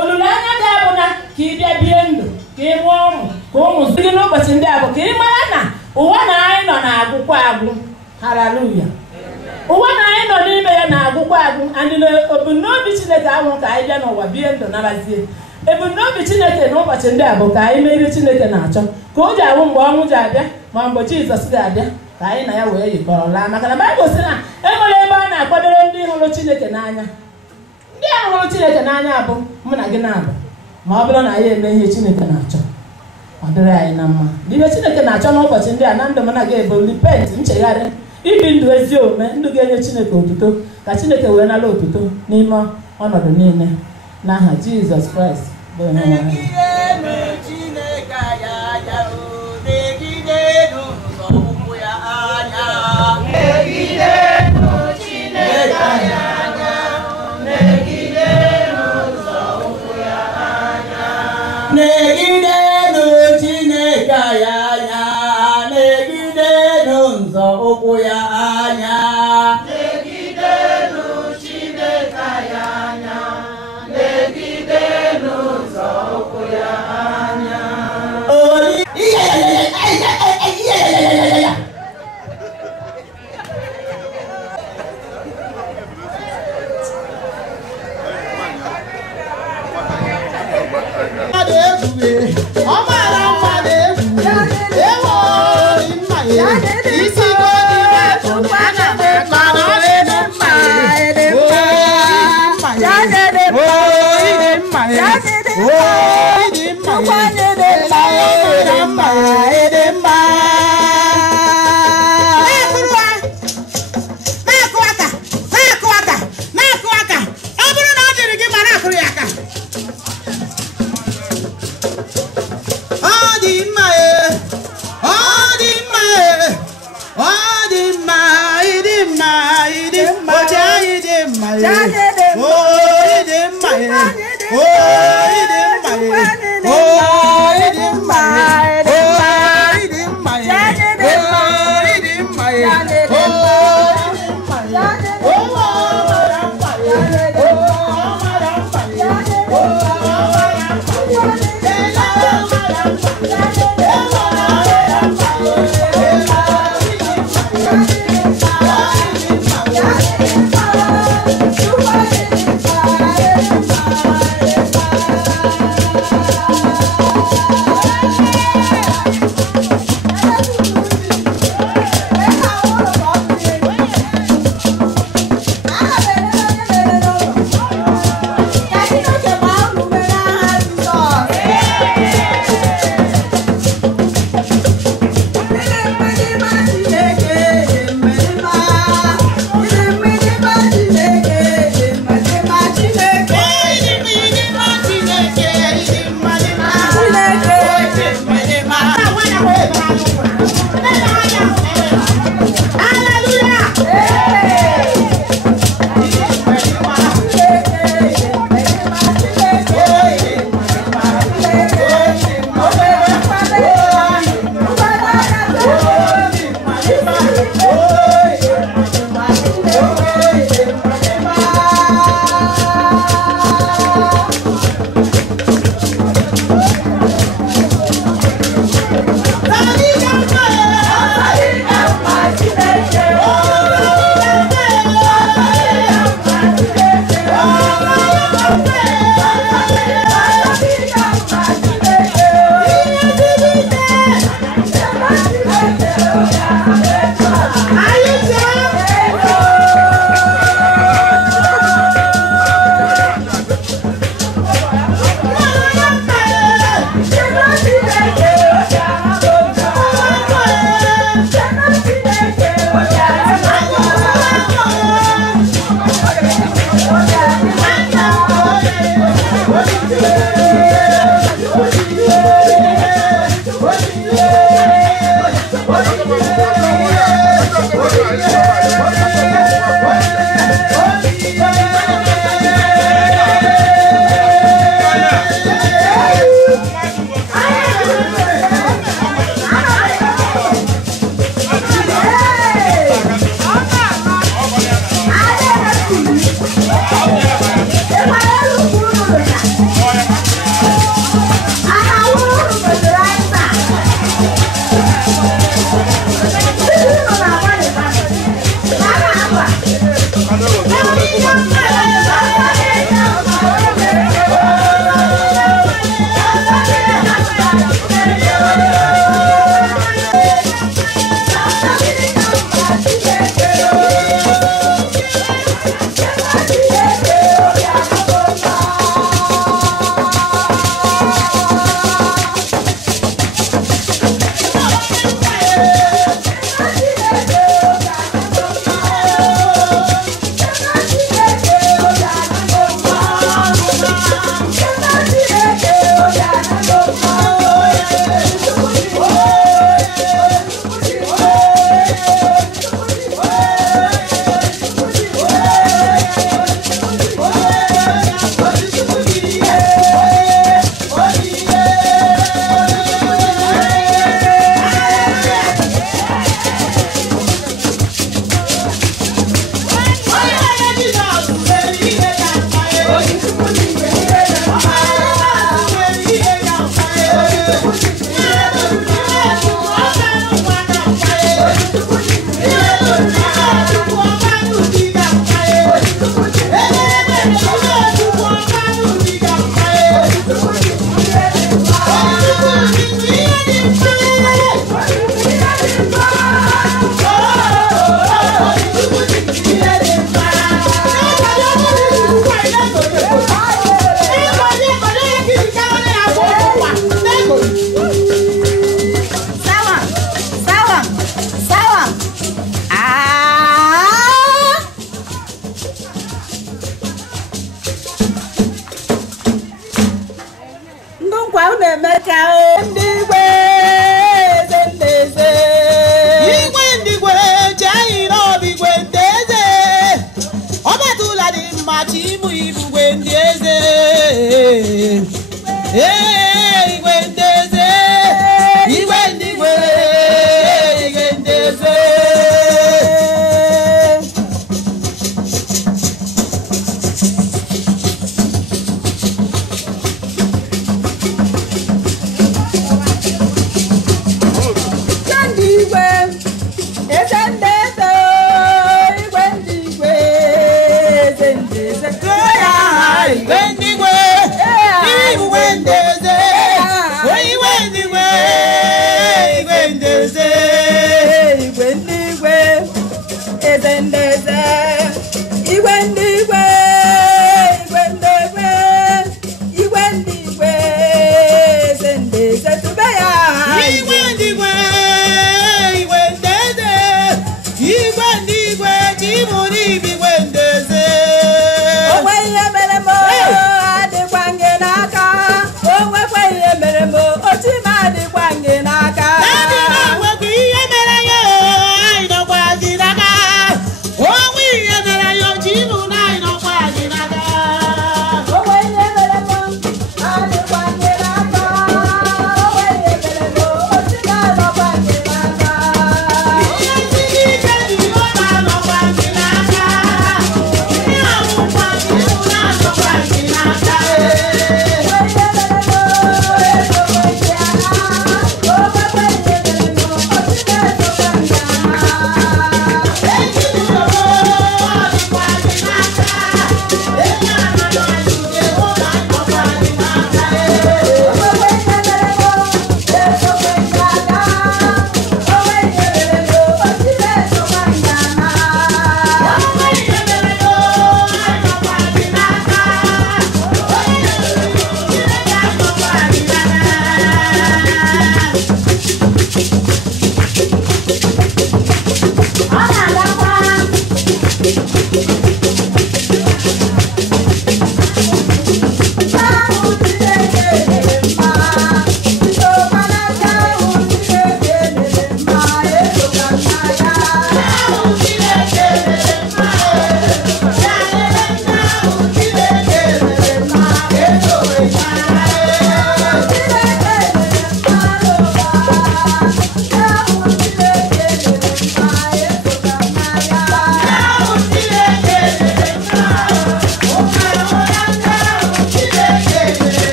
olileanya ga-abụ na ka ị bịa bie ndụ ka ị mụọ ụmụ ka ụmụ gị n'ụbọchị ndị a bụ ka ị mara na ụwa na anyị nọ na-agwụkwa agwụ. Haleluya. Ụwa na anyị nọ n'ime ya na-agwụkwa agwụ andị na ebumnobi Chineke ahụ ka anyị bịa n'ụwa bie ndụ narazie. Ebumnobi Chineke n'ụbọchị ndị a bụ ka anyị mee ihe Chineke na-achọ ka o ji awụ mgbe ọnwụ ji abịa ma mgbe Jizọs ga-abịa ka anyị na ya wee yikọrọ laa maka na Baịbụl sị na enwere ebe a na-akwadoro ndị hụrụ Chineke n'anya. Ndị ahụ hụrụ Chineke n'anya bụ mụ na gị na-abụ ma ọ bụrụ na anyị eme ihe Chineke na-achọ ọ dịrị anyị na mma. Ihe Chineke na-achọ n'ụbọchị ndị a na ndụ mana gị bụ repent nchegharị ibi ndụ ezi omume ndụ ga-enye Chineke otuto ka Chineke wee nara otuto n'ime ọnọdụ niile n'aha Jizọs Kraịst bụ onye nwe anyị.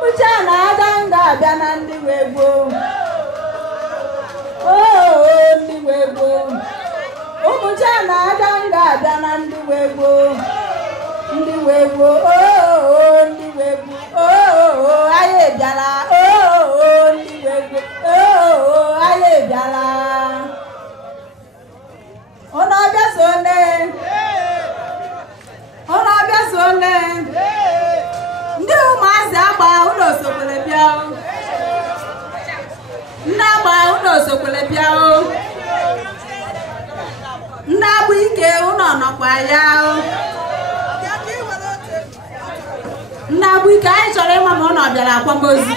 ụmụcha na-aga nga abịa na ndị wee gboo ndị wee gboo ụmụcha na-aga nga abịa na ndị wee gboo ndị wee gboo ndị wee gboo anyị bịara ndị wee gboo anyị bịara ọnụ ọbịa so ole ndị ụmụazị agba ụlọ osokwere bịa ndị agba ụlọ osokwere bịa ndị agba ike ụlọ nọkwa ya ndị agba ike anyị chọrọ ịma ma ụlọ bịara akwamozu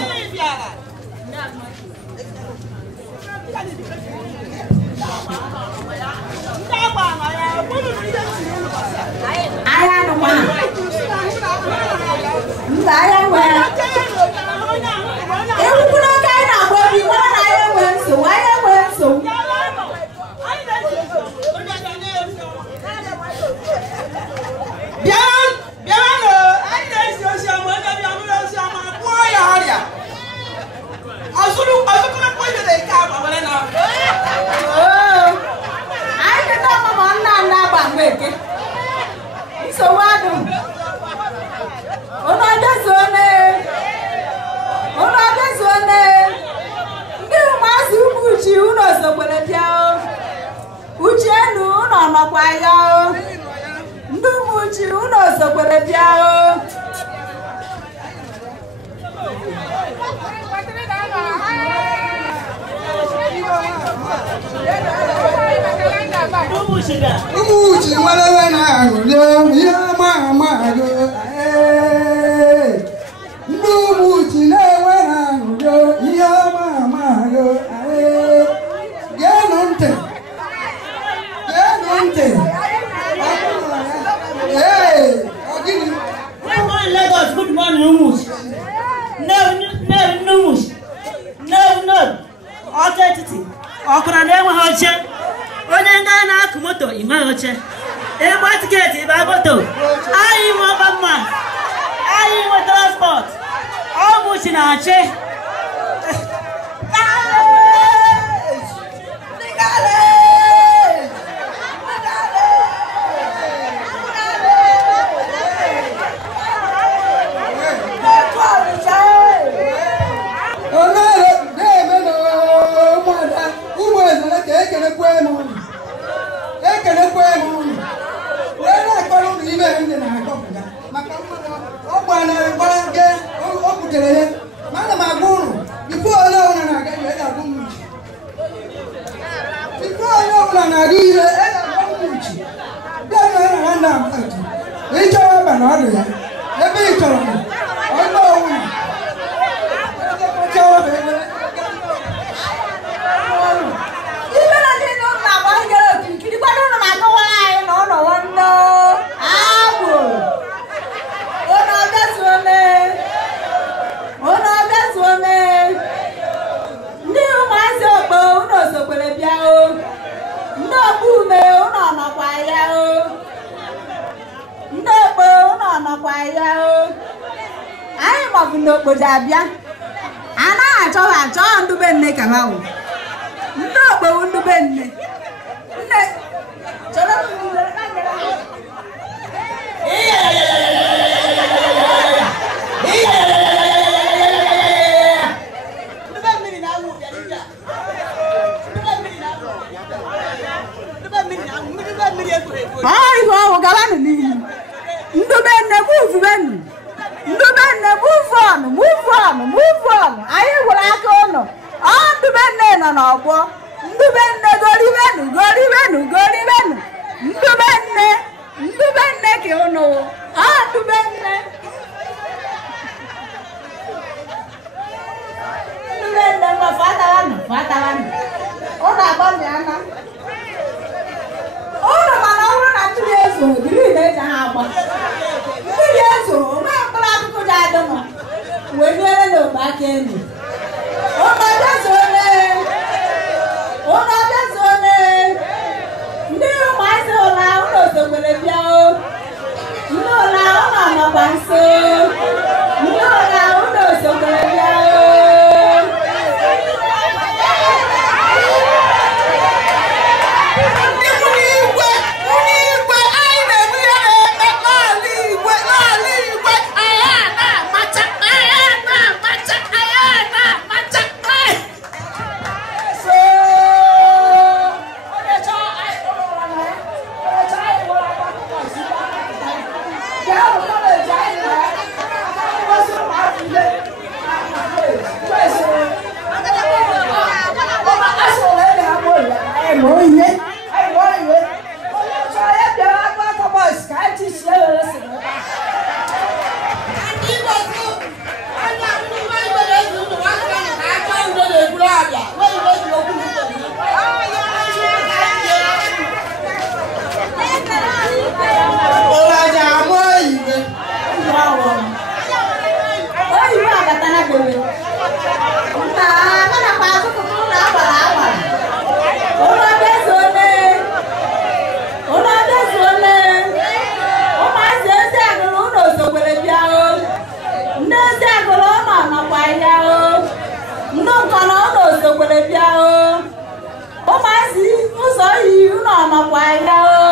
ahịa nụkwana mba ahịa nwere ekwukwu n'oke anyị na-agba obi mara na ahịa nwere nsogbu ahịa nwere nsogbu bịaranụ anyị na-esi osi ọma onye bịa bụrụ osi ọma gwọọ ya ọrịa ọzụkọrọ mkpọnyere nke agba were na anyị keta ọmụmụ nna nna agba mgbe eke nsogbu adụ ụlọ ọbịazuone ndị ụmụazị ukwu uchi ụlọ osokwere bịa uchienu ụlọ nọkwa ya ndị ụmụ uchi ụlọ osokwere bịa ụmụ uchi nwere na-ahụ ihe ama agụ ndị ụmụ uchi na-enwe na-ahụ ihe ama agụ geenụ ntị Lagos, good morning, Umus. No. Ọkụra na-enweghị oche. Onye nga na-akụ moto ịnweghị oche. Ịgba tiketi ịba moto. Anyị nwe ọba mma. Anyị nwe transport. Ọ bụ chi na-achị. abịa anaghị achọ ndube nne ka ha wụ ndị okpewu ndube nne chọrọ ife ọwụ gabanụ n'ihu ndube nne muvenu move on anyị gwara aka ụnụ ndube nne nọ n'ọgbọ ndube nne goribenu ndube nne ka ụnụ ndube nne mma fatawanụ ụnụ agbamịana ụnụ mana ọ bụrụ na mmiri ezo dịrị na-eji ha agba mmiri ezo onwe mkpụrụ akụkụ ji adị nọ wee nyere n'ogbe aka elu ụnụ abịazuole ndị ụmụazị ụla ụlọ osokwere bịa ndị ụla ụlọ nọkwa nso ndị ụla ụlọ osokwere kwele na mana kwa azụkụtụ na agbara agbara ụlọ dezole ụmụazị ezi agụrụ ụlọ osokwere bịa o ndị ezi agụrụ ụlọ nọkwa ya o ndị nkọrọ ụlọ osokwere bịa o ụmụazị ụzọ yi ụlọ nọkwa ya o.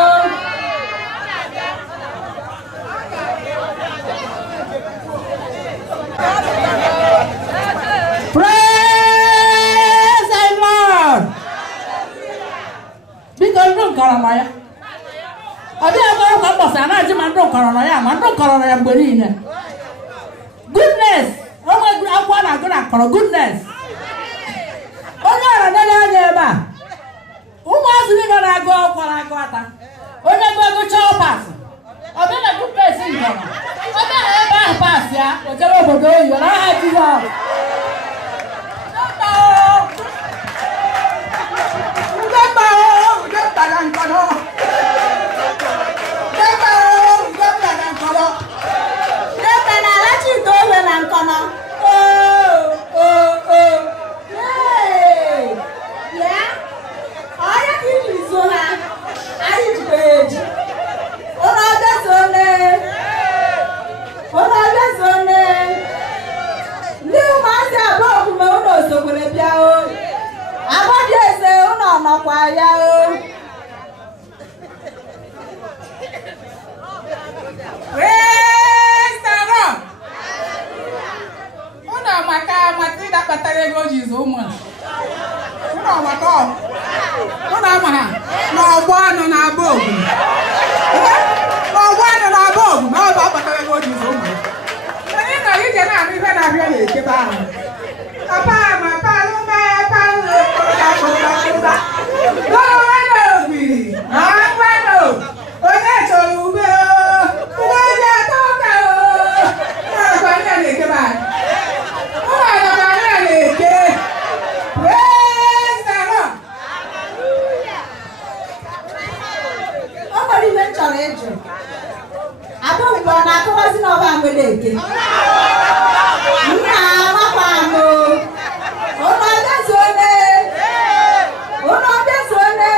Praise the Lord. Biko ndị nkọrọ nọ ya. Ọ dịghị ọrụ ka mbọsị a na-ajị ma ndị nkọrọ nọ ya ma ndị nkọrọ nọ ya mgbe niile. Goodness. Onwe akwụkwọ na-agụ na nkọrọ goodness. Onye ọrụ nene anya ebe a. Ụmụazị niile na-agụ akwụkwọ na-agụ ata. Onye gụọ chọọ pasị. Ọ bịa na goodness nkọrọ. Ọ bịa na ebe ahụ pasị ya. O jere obodo oyibo na aha Jizọs. Matilda kpatara ego o ji zụ ụmụ ụlọ amara n'ọgbọ anụ na-aba ogun n'ọgbọ anụ na-aba ogun na ọba kpatara ego o ji zụ ụmụ onye nọ ije na-anụ ihe na-abịa na-ekebe ahụ papa onye chọrọ ube ji atọ ụka na-ekebe ahụ na-akọwazi n'ọba mgbede eke nna amakwa amụ ụlọ ọbịazuone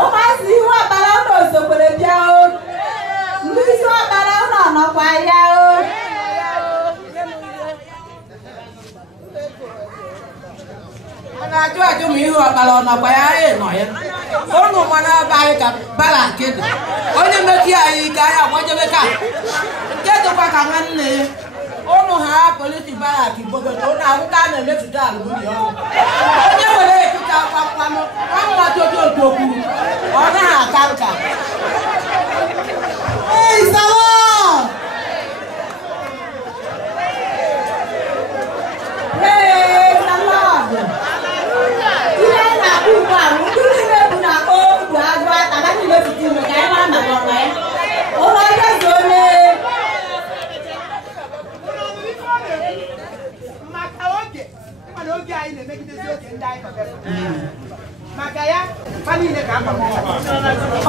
ụmụazị ihu ọbara ụlọ osokwere bịa o ndị isi ọbara ụlọ nọkwa ya o. a na-ajụ ajụ ma ihu ọbara ọnọkwa ya nọ ya ụnụ mana ebe anyị ka bala nke dị onye meki anyị ike anyị agbajebe ka nke dịkwa ka nwanne ya ụnụ ha polisi barak gbogodo ụnụ ahụta a na-emefuta alụmdi ọrụ onye nwere ekike akwakwanụ nwa dodo odogwu ọ naghị aka nka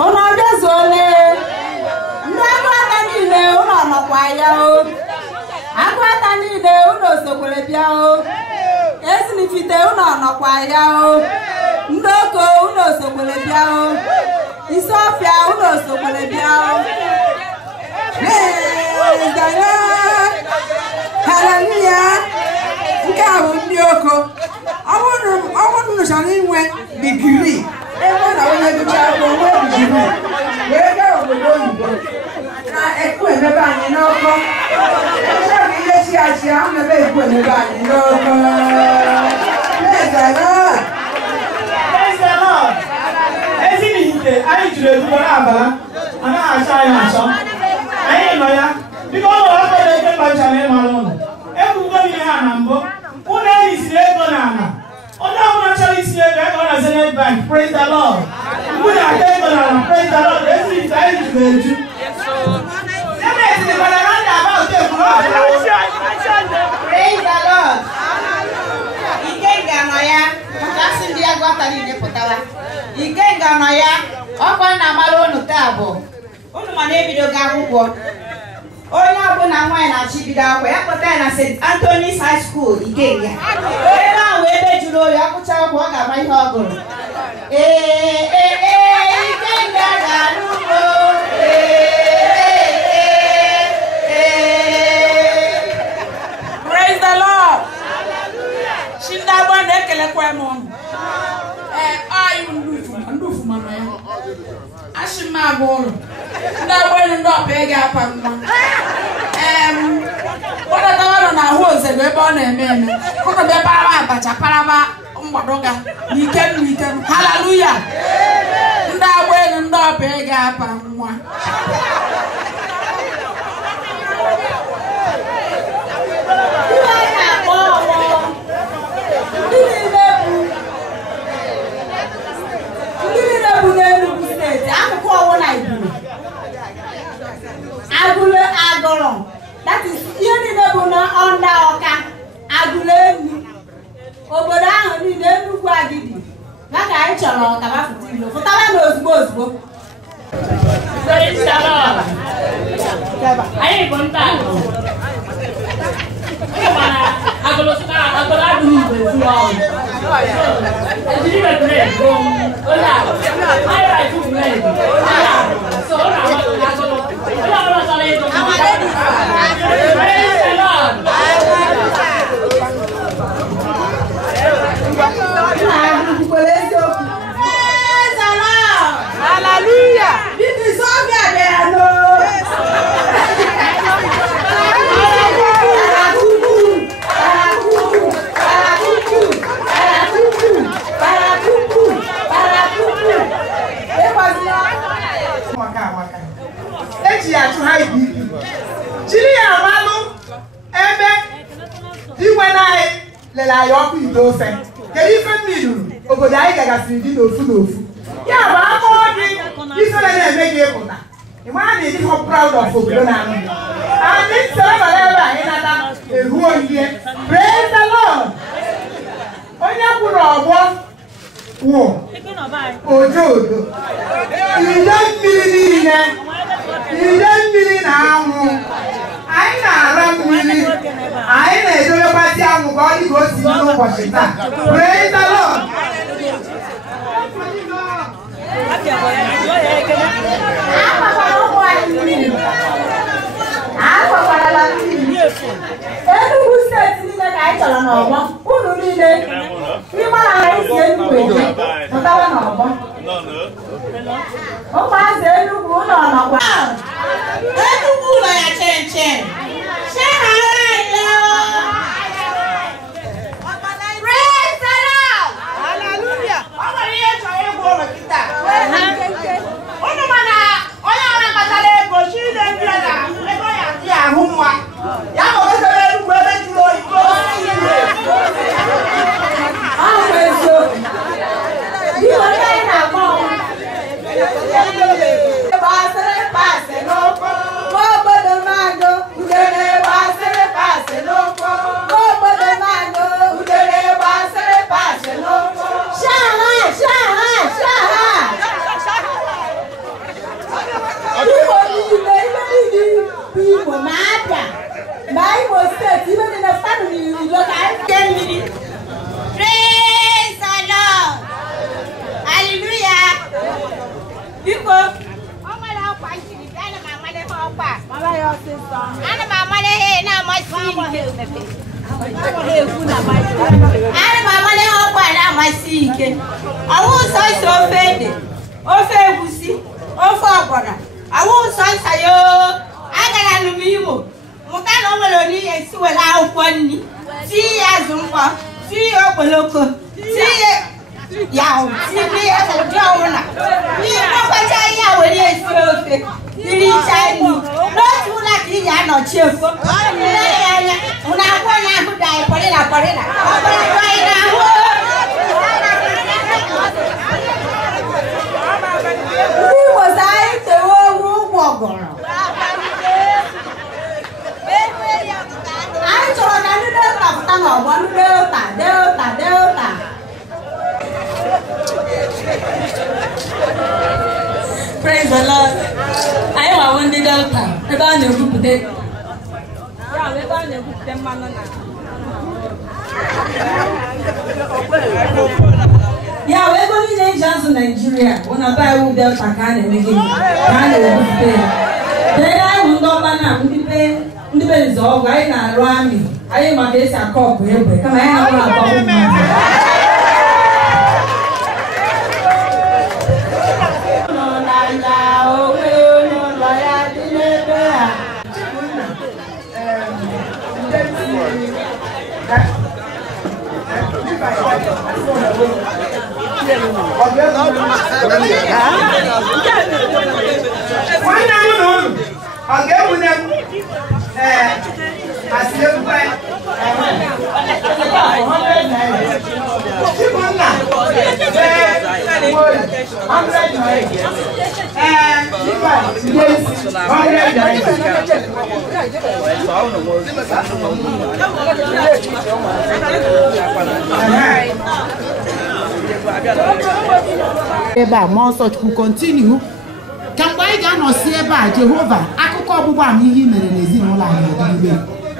ụlọ ọbịazuole ndị agụata niile ụlọ nọkwa ya o agụata niile ụlọ osokwere bịa o ezinifite ụlọ nọkwa ya o ndị oko ụlọ osokwere bịa o isi ọfịa ụlọ osokwere bịa o. Hallelujah! Nke a bụ ndị oko ọ bụrụ chọrọ inwe digrii ebe na onye gụcha akwụkwọ nwee digrii wee gaa obodo oyibo na-ekwu emebe anyị n'ọkọ chọrọ ihe chi achị ahụ na-ebe ekwu emebe anyị n'ọkọ. Praise the Lord. Ezinne anyị jiri ezigbo n'abala anaghị achọ anyị achọ anyị nọ ya biko ọ nwere ọkọ na-eke mkpachara ịmara ụlọ ekwugo ihe ha na mbụ ụlọ erisiri ego n'ala onye ọbụla chọrọ isi ego ego na Zenith Bank. Praise the Lord. Mgbe na-aka ego n'ala. Praise the Lord. Ezinne anyị jiri eju Praise the Lord. Ikenga nọ ya kasị ndị agwata niile pụtara Ikenga nọ ya ọkwa na-amara unu taa bụ unu ma na-ebidogo akwụkwọ onye ọbụla nwaanyị na-achọ ibido akwụkwọ ya kpọta ya na St. Anthony's High School Ikenya. Ebe ahụ ebe jụrụ oyi akwụcha akwụkwọ ọ ga-ama ihe ọ gụrụ. Ikenga gara ugbo. Praise the Lord. Shindagwa na-ekelekwa m ọnụ. Anyị ndufu mana ya. Ashị m agwa ụlọ. Ndị agbanụ ndị ọpa ị ga-apa nwa. Kwadatawa nọ n'ahụ ozego ebe ọ na-eme eme. Ụnụ bịa paraba abacha paraba mgbadoga n'ike. Hallelujah. Ndị agbanụ ndị ọpa ị ga-apa nwa. Agụrụ that is ihe niile bụ na ọnda ọka agụrụ elu obodo ahụ niile Enugu Agidi maka anyị chọrọ ọkaba fụta ilo fụtara na ozugbo anyị bụ nta agụrụ adịghị igwe zuru ọrụ ejiri mekere ego onye ahụ anyị raịtụ bụred so ọ na-agbado agụrụ onye ọbụla chọrọ ego praise the Lord. Hallelujah. This is all there no. Eji atụ ha ibi jiri ya amalụ ebe iwe n'anyị lere anyị ọkụ ite ofe kedu ife mmiri obodo anyị gagasịrị dị n'ofu ya bụ akpọọ gị ifere na-eme gị ịpụta ị mara na ịdị hụ proud of obodo na-anụ gị anyị sere bara ebe anyị nata ehu oyiye praise the Lord. Onye kwuru ọgbọ wụ odo ide mmiri na anwụ anyị na-ara mmiri anyị na-edobekwasị anwụ ka ọ dị ka o si n'ụbọchị taa praise the Lord. Enugu steeti niile ka anyị chọrọ n'ọgbọ unu niile ịmara anyị si Enugu eje pụtawa n'ọgbọ ụmụazị Enugu ụlọ nọkwa Enugu ụlọ ya chenche praise the Lord. Hallelujah. Ọ nwere ihe chọrọ ịgwa ụlọ kịta unu mana onye ọrụ akpatara ego chi ile ndị ya na ego ya dị ahụ mma ya ma ogotere Enugu ebe jụrụ oyi Praise the Lord. Hallelujah. Because ofe egusi ofe ọgbọnọ awụ nsọ nsayo agara n'Imo mụta na o nwere onye esi were akwụkwọ nri tii ya azụ mkpọ tii ya okpoloko tii ya tii ya dị ọwụna ịkpọkọcha ya were esi ofe iricha nri n'otu ụlọ ka iji anọchi efu nne ya anya ụna akwụkwọ ya ahụ dị anyị pọrịla ọkpọrọkọ anyị na-ahụ ndị Igbo anyị tewe owu ụgwọ ọgọrọ anyị chọrọ ka ndị Delta pụta n'ọgbọ ndị Delta Praise the Lord. Anyị nwawo ndị Delta ebe a na-egwupụta Yeah, we're going to Asians in Nigeria. When I buy wood, they'll pack and make it. Then I will go back now. Independence of right now, Rami. I am a case of cop. Come on, More such will continue. Can I not see about Jehovah? I could call one him and Ezinne like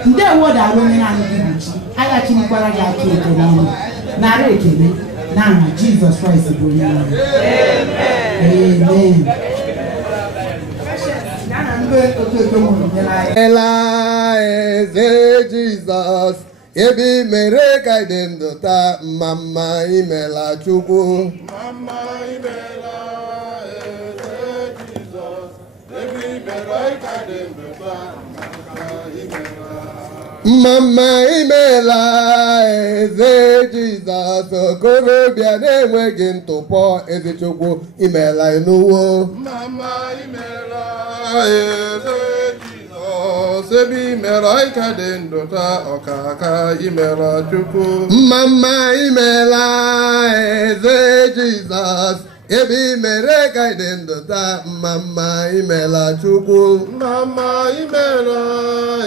they would have women and I actually narrated now Jesus Christ. Amen. Jesus. Ebi mere kaidendo ta mama imela chuku. Mama imela Jesus. Ebi mere kaidendo ta mama imela Jesus. Koro bia na-enweghị ntụpọ eze chukwu imela enuwo. Mama imela Sebi mera ikadendo ta okaka imela chuku. Mama imela eze Jesus. Ebi mere kaidendo ta mama imela chuku. Mama imela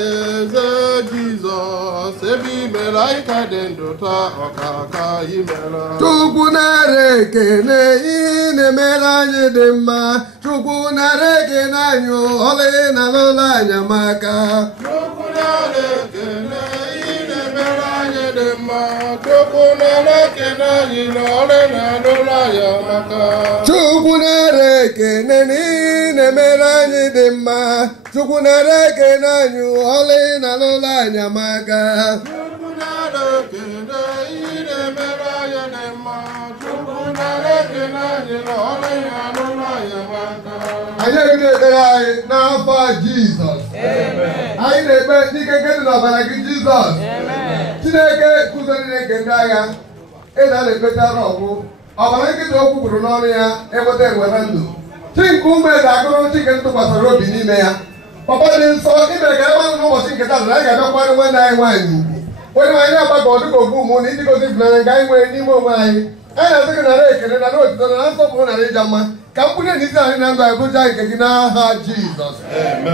eze Jesus. Ebi mera ikadendo ta okaka imela chuku nareke ne ine mela nyedema. Chuku nareke na nyo ole na lola nyamaka. Chuku nareke ne ine mela nyedema. Chuku nareke na nyo ole na lola nyamaka. Chuku nareke ne ine mela nyedema. Chuku nareke na nyo ole na lola nyamaka. Chuku nareke ne ine mela nyedema. Chuku nareke na nyo ole na lola nyamaka. I now for Jesus. Amen. I never think again about Jesus. Amen. Today, Kusanine Kendaya, and I better robo. Our like it to Brunonia, and what they were under. Think who made a girl chicken to was a robin in there. Papa didn't saw him like I was thinking that I don't want when I want. When I never got to go boom, need to go to the guy where you were mine. And I think I reckon and I know it's an answer for a regiment. Company is not Jesus.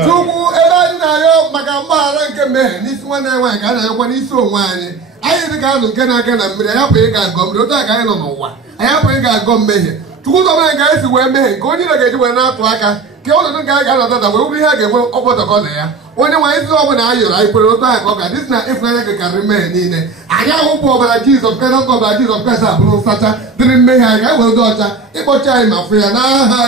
Tuku Ebana yo Magamba Rankeme, this one I want, and when he's so whiny. I think I can I have a gum, I don't know what. I have a gum me. Two of my guys who were made, going to get you an outwaka, kill the guy that will be having over the corner. When I saw when I put a back, this not if I can remain in it. I hope over Jesus cannot go by Jesus Christ, Blue Sata, didn't make I will daughter. If I try my friend,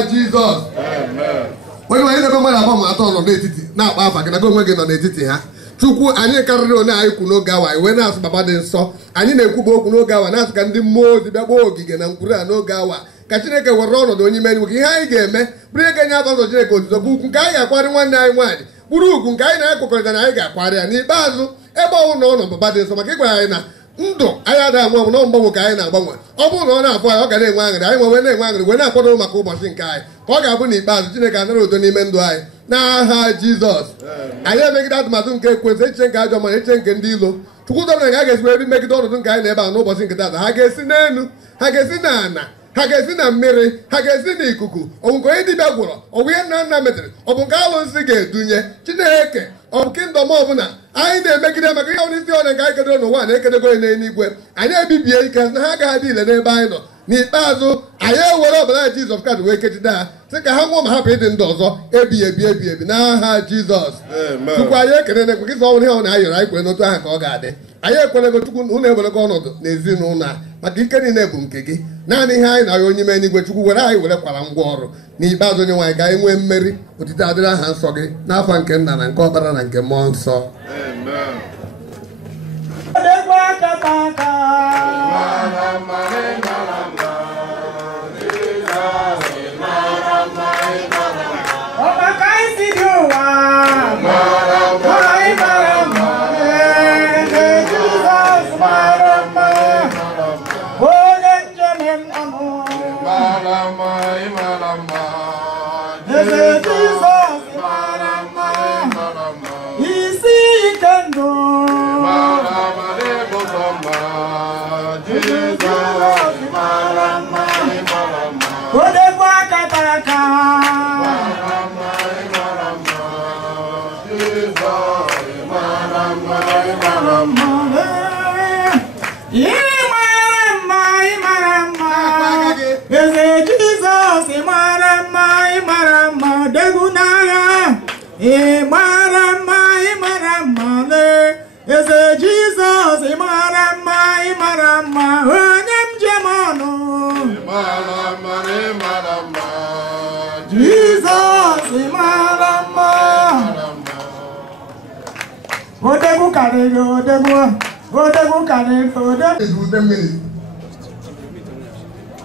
Jesus. Amen. When I never mind about my thought on the now, I can go again on the titty. Chuku, I need Carlo now, Kuno Gawa. When I asked Papa then saw, I need a Kubo Kuno Gawa, and ask the more the Babogi and Kura no Gawa. Kachineke were wrong on the men who high game, break any other Jacob, the book, Kaya, 191. Guru Kunkaina than I got quite a neat basil, ebo no, but there's some Kikaina. Ndo, I had a one no Bokaina Bomber. Obo no, for I got a one, I went when I put on my Koba Shinkai. Pogabuni Bas, Jinaka, no, to Nimendui. Now, Jesus. I never make that Matun cake with H. Gajo and H. Kendilo. To go down and I guess we make it all the guy never know what's in that. I guess in Hagasinana. Hagazina Mary, Hagazina Kuku, Ongoedi Bagura, or we are none meter, or Bungalo Sige, Dunya, Chineke, or Kingdom Mobuna. I didn't make them agree on this and I don't know one, I can go in anywhere. I never be because Haga deal and they buy no. Nipazo, I hear what up like Jesus of God, wake it down. sị ka ha nwụọ ma hapụ ịdị ndụ ọzọ ebi n'aha Jizọs. Chukwu anyị ekele na-ekwe gị sọ ọnwụ ihe ọ na-ayọrọ anyị kwere n'otu aha ka ọ ga-adị. Anyị ekwenego Chukwu unu ewelego ọnọdụ n'ezinụlọ a maka ike niile bụ nke gị. Naanị ihe anyị na-arịọ onye ime n'igwe Chukwu were anyị werekwara ngwa ọrụ n'ikpeazụ onye nwaanyị ka anyị nwee mmeri otito adịrị aha nsọ gị n'afọ nke Nna na nke Ọkpara na nke Mmụọ Nsọ.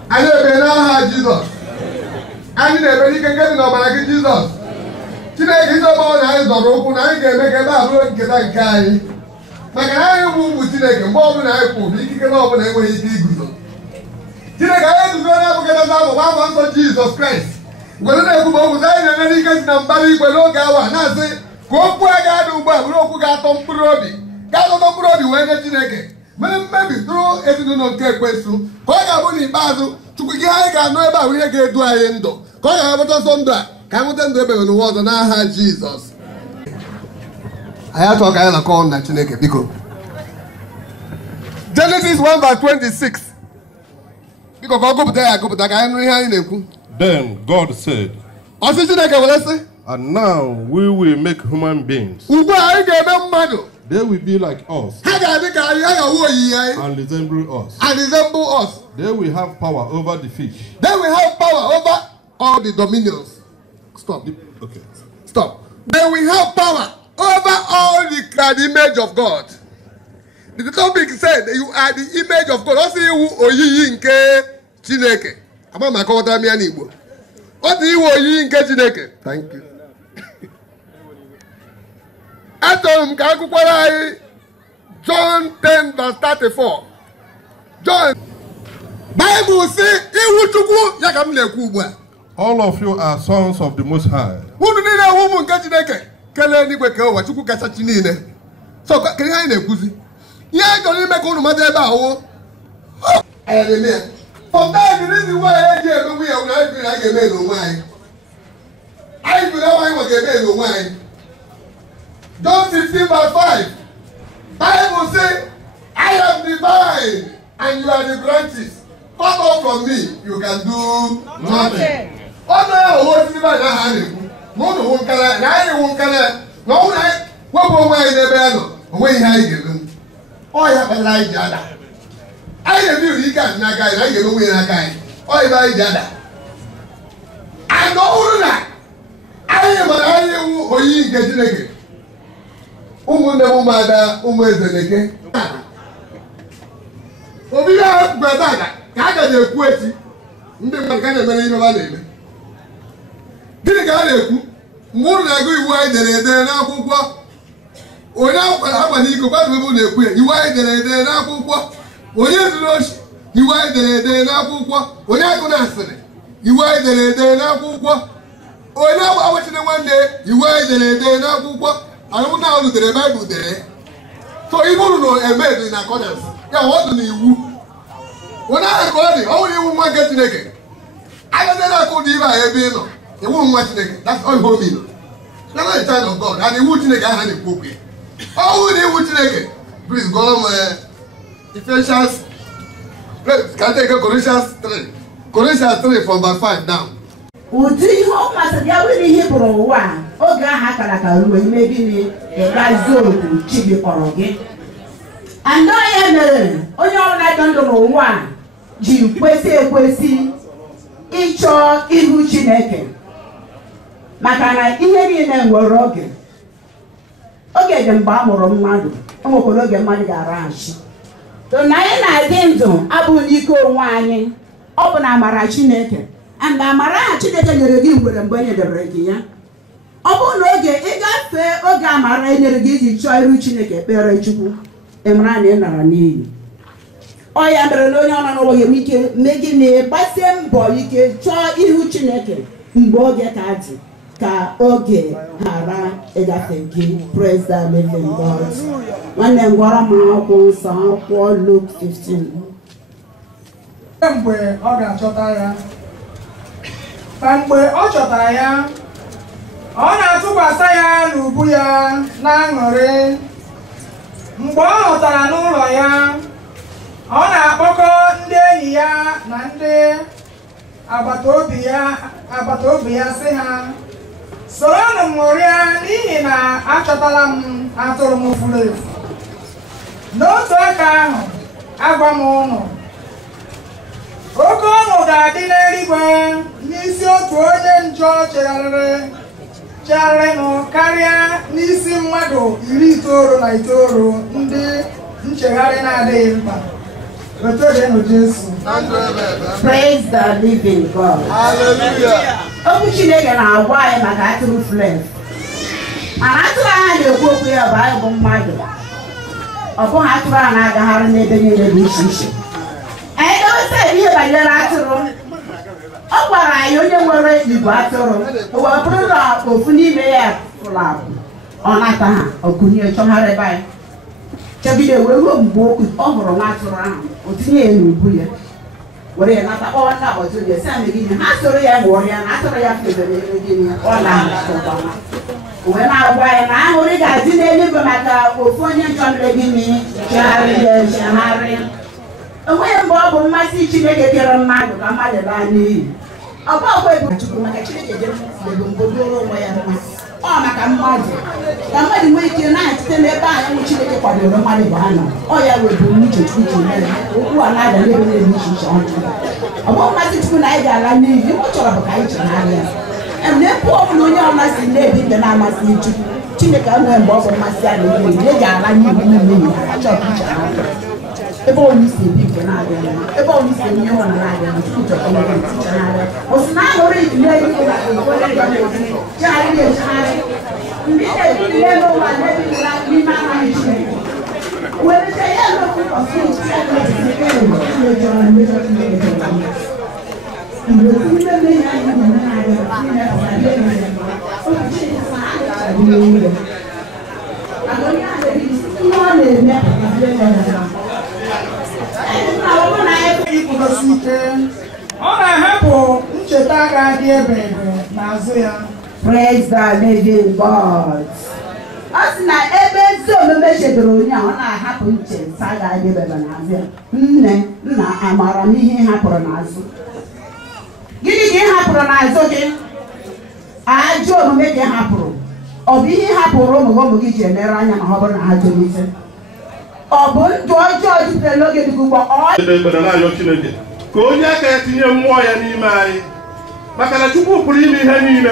Anyị ebe n'aha Jizọs. Anyị na-ebe n'ike nke dị n'ọbara gị Jizọs. Chineke isi ọgbọ na anyị zọrọ ụkwụ na anyị ga-eme ka ebe a bụrụ nketa nke anyị. Maka na anyị bụ ụmụ Chineke mgbe ọbụla anyị kwụ ikike na ọbụla enweghị ike iguzo. Chineke anyị eguzo na-abụghị ebe ahụ bụ afọ nsọ Jizọs Kraịst. Gwere na-ekwu ma obodo anyị na-eme n'ike si na mbara igwe n'oge awa na-asị ka okwu a ga-adị ugbu a bụrụ okwu ga-atọ mkpụrụ obi ga-atọtọ mkpụrụ obi wee nye Chineke mere mmebi tụrụ ezinụlọ nke Ekwensu ka ọ ga-abụ n'ikpeazụ Chukwu gị anyị ga-anụ ebe a bụ ihe ga-edu anyị ndụ ka ọ ga-abụta ọsọ ndụ a ka anyị nweta ndụ ebeghị n'ụwa ọzọ n'aha Jizọs. Anyị achọ ka anyị nakọọ na Chineke biko. Genesis 1:26 biko ka ọ gụpụta ya agụpụta ka anyị nụ ihe anyị na-ekwu. Then God said, ọsị Chineke were sị, and now we will make human beings. Ugbu a anyị ga-eme mmadụ. They will be like us. Ha ga-adị ka anyị ga-awụ oyiyi anyị. And resemble us. And resemble us. They will have power over the fish. They will have power over all the dominions. Stop. Okay. Stop. They will have power over all the image of God. The topic said you are the image of God. Ọ sị iwu oyiyi nke Chineke. Ama m akọwatara m ya n'Igbo. Ọ dị iwu oyiyi nke Chineke. Thank you. Achọrọ m ka akwụkwọrọ anyị John 10:34. John Bible sị iwu Chukwu ya ka m na-ekwu ugbu a. All of you are sons of the Most High. Unu niile ewu ụmụ nke Chineke kelee n'igwe ka ụwa Chukwu kacha chi niile. So ka ihe anyị na-ekwuzi ihe anyị chọrọ ime ka unu mata ebe ahụ anyị na-eme ya. Sometimes the reason why anyị ji eme nwunye na anyị ga-eme n'onwe anyị. Anyị kwere anyị nwa ga-eme n'onwe anyị. John 15:5 Bible say I am the vine and you are the branches. Cut off from me you can do nothing. Ọ na-ahụ osisi ba na ha na-ekwu na ụnụ hụ nkara na anyị hụ nkara na ọnwụ na anyị wepụ onwe anyị n'ebe ya nọ onwe ihe anyị ga-eme. Ọ ya kpatara anyị ji ada. Anyị na-ebi uri ike adị n'aka anyị na anyị ga-eme nwunye n'aka anyị. Ọ ebe anyị ji ada. Anyị na ọhụrụ na anyị mara anyị ewu oyiyi nke Chineke. Ụmụnne m ụmụada ụmụ Ezinne obibi ahụ gbedada ka a gaghị ekwu echi ndị mmadụ ka na-emere ihe ha na-eme. Gịnị ka a na-ekwu mgbe ụlọ na-agụ iwu anyị dere ede n'akwụkwọ onye agba n'iko gbadụ ebe na-ekwu ya iwu anyị dere ede n'akwụkwọ onye zuru ochi iwu anyị dere ede n'akwụkwọ onye agụ na asịrị iwu anyị dere ede n'akwụkwọ onye agbachiri nwanne iwu anyị dere ede n'akwụkwọ alụmna ọrụ dere Baịbụl dere. So ibu unu eme dị na accordance ya ọ dị n'iwu onye ahụ ka ọ dị ọ nwere iwu nwa nke Chineke agaghị na-akụ dị ibe a ebe ị nọ iwu nwa Chineke that's all home in. You're not a child of God and iwu Chineke aha na-ekwu okwu ya ọ bụrụ na iwu Chineke please go on Ephesians can take Colossians 3 from verse 5 down. ụdị ihe ọ masịrị ya nwere ihe bụrụ ụwa oge ahụ akara ka ruo ime gịnị ịgazi oku chi gị kpọrọ gị. Andọ ya mere onye ọbụla dị ndụ n'ụwa ji kwesị ekwesị ịchọ ihu Chineke, maka na ihe niile nwere oge. Oge dị mgbe a mụrụ mmadụ, o nwekwara oge mmadụ ga-araghachi. Na anyị na-adị ndụ abụghị n'ike onwe anyị, ọ bụ na amara Chineke. And amara Chineke nyere gị nwere mgbe nyedebere gị ya. Ọ bụrụ na oge ịgafe oge amara enyere gị iji chọọ iru Chineke kpere Chukwu, ịmara na ị nara n'iyi. Ọ ya mere na onye ọ nọ n'ụwa ga-enwe ike mee gị na gbasie mbọ ike chọọ ihu Chineke mgbe oge ka dị, ka oge ghara ịgafe gị. Praise the living God. Nwanne m gwara m akwụkwọ nsọ, akwụkwọ Luke 15. Mgbe ọ ga-achọta ya, ma mgbe ọ chọtara ya, ọ na-atụkwasị ya n'ubu ya na-aṅụrị. Mgbe ọ hụtara n'ụlọ ya, ọ na-akpọkọ ndị enyi ya na ndị agbata obi ya sị ha, soronụ m ṅụrịa n'ihi na achọtala m atụrụ m furu efu. N'otu aka ahụ, agwa m ụnụ, oke ọṅụ ga-adị n'eluigwe n'isi otu onye njọ chegharịrịnụ karịa n'isi mmadụ 99 ndị nchegharị na-adịghị mkpa. Praise the living God. Hallelujah. Okwu Chineke na-agwa anyị maka atụrụ flesh. Mana atụrụ ahụ na-ekwu okwu ya bụ anyị bụ mmadụ. Ọ bụghị atụrụ ahụ na-agagharị n'ebe niile dị iche iche. Anyị ga-eweta ihe banyere atụrụ. Ọ gwara anyị onye nwere igwe atụrụ, o wee bụrụ na ofu n'ime ya fụrụ abụ, ọ nata ha, ọ kụnye chọgharị ebe anyị. Chọgide wee ruo mgbe ọ hụrụ nwa atụrụ ahụ, o tinye ya n'ubu ya, were ya nata kpọọ ndị agbata obi ya, sị anyị gịnị, ha soro ya ṅụọ ya na atụrụ ya febere ebe gịnị, ọ na-ahụkwa. O wee na-agwa ya na aṅụrị ga-adị n'eluigwe maka ofu onye nchọrọ gịnị chegharị. Enweghị mgbe ọ bụ mmasị Chineke kere mmadụ ka mmadụ laa n'iyi. Ọ bụ ọkwa ebu Chukwu maka Chineke jebe mbodoro onwe ya mma. Ọ maka mmadụ ka mmadụ nwee ike na-esite n'ebe anyị Chineke kwadoro mmadụ bụ anọ. Ọ ya webu n'uche Chukwu mere okwu a na-ada n'ebe niile dị iche iche ọnụ. Ọ bụ mmasị Chukwu na anyị ga-ala n'iyi, ọ chọrọ bụ ka anyị chegharịa. N'ebe ọ bụla onye ọ masị na-ebi nke na-amasị Chukwu, Chineke enweghị mgbe ọ bụ mmasị ya na-ebi ihe ga-ala n'iyi n'ime ya, achọrọ ichegharịa. Ebe onye isi ebi nke na-adịghị mma, ebe onye isi eme ihe ọ na-adịghị mma, Chukwu chọrọ onye ga-echegharị. O si na aṅụrị ejile ego na onye ga-echegharị na-echegharị. Mgbe ị na-ebi ile n'ụwa n'ebe ịla n'ime amaghị Chineke, were ike ya n'okwu ọsọ isi ya na-esi elu na-ejọrọ mmejọ Chineke jọrọ mma. Mgbe ndị ime ya ihe na-adịghị mma, Chineke na-adịghị mma, obi Chineke na-adịghị mma. Maka onye na-adịghị ihe ọ na-eme ọ na-ahapụ ncheta ga-adị ebe n'azụ ya. Praise the living God. Ọ sị na ebe ezi omume chedoro onye a, ọ na-ahapụ ncheta ga-adị ebe n'azụ ya. Nne, nna, amara m ihe ị hapụrụ n'azụ. Gịnị ka ị hapụrụ n'azụ gị? Ajọ omume gị hapụrụ. Ọ bụ ihe ị hapụrụ ụmụ gị ji emere anya ma ọ bụrụ na ha jolite. Ọ bụ ndụ ọjọọ jupụtara n'oge dị ugbu a. Ekpere na-arịọ Chineke ka onye aka ya tinye mmụọ ya n'ime anyị, maka na Chukwu pụrụ ime ihe niile.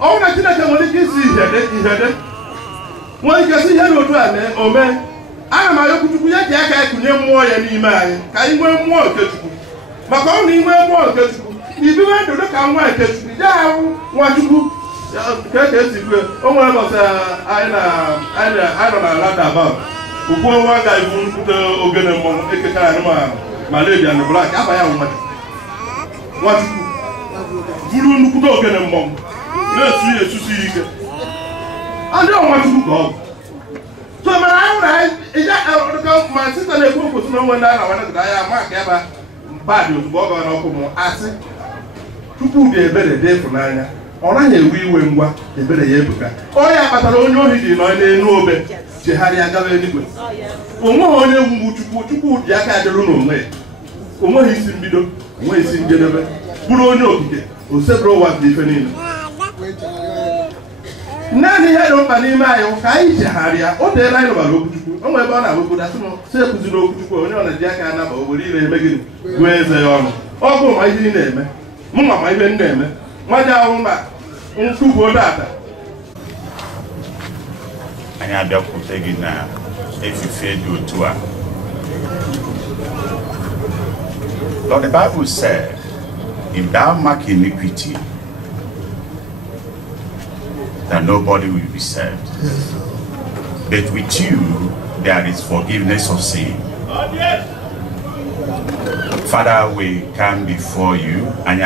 Ọ bụrụ na Chineke nwere ike isi ihede nwere ike si ihe n'otu a mee o mee. Ana m arịọkwu Chukwu ya ji aka ya kụnye mmụọ ya n'ime anyị ka anyị nwee mmụọ nke Chukwu, maka ọ na inwe mmụọ nke Chukwu ibiwe ndụ dị ka nwa nke Chukwu, ije ahụ nwa Chukwu ka esi kwe. O nwere ụbọchị anyị nọ na roundabout, ukwu ọnwa ga-ebu nkwute ogene mmọnwụ ekechara anụmanụ ma lebi anụ blak aba ya Nwachukwu buru nnukwute ogene mmọnwụ na-esu ya esusu ya ike. Ndị Nwachukwu ka ọ bụ. So mana ahụ na ije ma sita na-ekwu okwosi na onwe ndị a na-awanagide anya maka ya ba mpadị ozugbo ọ gara ọkụ mụ asị Chukwu dị ebere dị ịfụnanya, ọ naghị ewe iwe ngwa, ebere ya ebuka. Onye kpatara onye ohi dị nọ n'elu obe chegharịa gawa eluigwe. Onweghị onye mgbu Chukwu dị aka adịrụ n'onwe ya. Onweghị isi mbido, onweghị isi njedebe. bụrụ onye okike o sebụrụ ụwa dị ife niile. Naanị ihe dị mkpa n'ime anyị ka anyị chegharịa. O deela anyị n'ụbara okwuchukwu, o nwere ebe ọ na-agwụkwụ dasị m si ekwuziri okwuchukwu onye ọ na-eji aka anaba obodo ire eme gịnị gụọ eze ya ọnụ. Ọ bụ ma ihe ị na-eme mụ ma ihe m na-eme nwa ji ahụ ma nkwugbuo data. Anyị abịakwute gị na efife dị otu a. Lord, the Bible said, if thou mark iniquity, that nobody will be saved. Yes. But with you, there is forgiveness of sin. Father, we come before you, and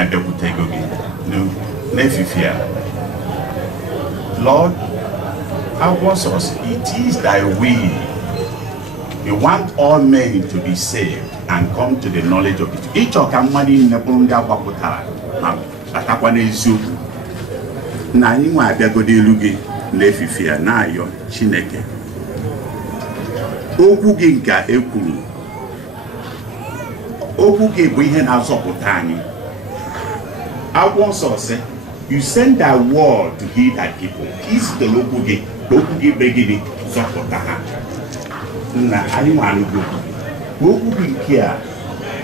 Lord, I want us, it is thy will. You want all men to be saved and come to the knowledge of it. Each of them in the Bunga Bakutara, Atakwanezu. Na anyị nwa abịagodi elu gị na-efifia na-ayọ Chineke okwu gị nke ekwuru okwu gị bụ ihe na-azọpụta anyị. Akwụkwọ nsọ sị you send thy word to heal thy people. Izitere okwu gị be gị zọpụta ha. Na anyị nwa anụgo okwu gị nke a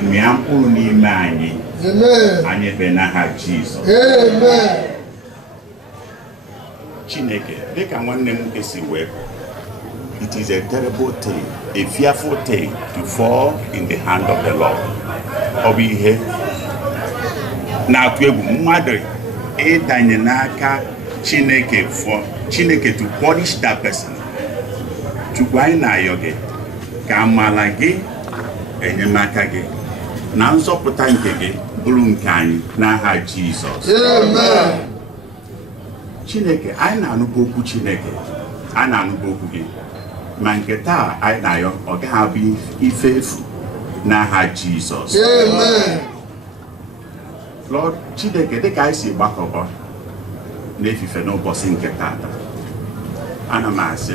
mịa mkpụrụ n'ime anyị. Anyị ebe n'aha Jizọs. Amen. Chineke, dịka nwanne m nke si wee, it is a terrible thing, a fearful thing to fall in the hand of the Lord. Ọ bụ ihe na-atụ egwu mmadụ ịdanye n'aka Chineke for Chineke to punish that person. Chukwu anyị na-ayọ gị ka amala gị enyemaka gị na nzọpụta nke gị bụrụ nke anyị n'aha Jizọs. Amen. Chineke, anyị na-anụkwa okwu Chineke, anyị na-anụkwa okwu gị, ma nke taa anyị na-ayọ ọ gaghị abụ ife efu n'aha Jizọs. Amen. Lord Chineke, dịka anyị si gbakọba n'efife n'ụbọchị nke taata, ana m asị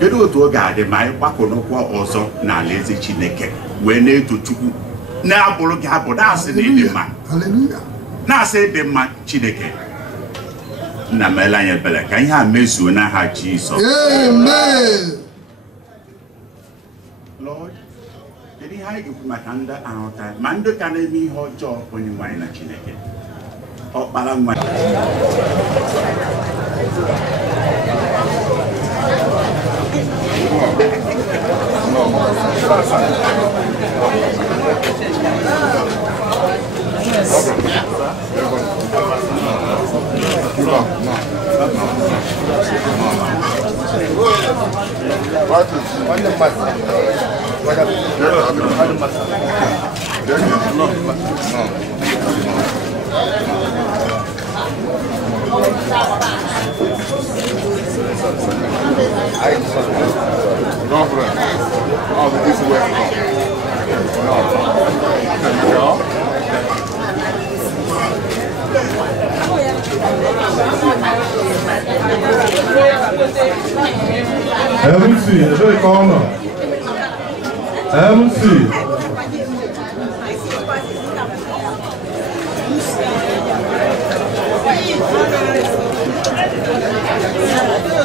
kedu otu ọ ga-adị ma anyị gbakọnụkwa ọzọ n'ala eze Chineke wee na-eto Chukwu na-abụrụ gị abụ na-asị na ịdị mma, na-asị ịdị mma Chineke. Na mela anyị ebele ka ihe a mezuo n'aha Jizọs. Amen. Lord, kedu ihe anyị ga-ekwu maka ndị ahụta ma ndị ka na-eme ihe ọjọọ onye nwanyị na Chineke ọkpara nwa MC, ebee ka ọ nọ? MC.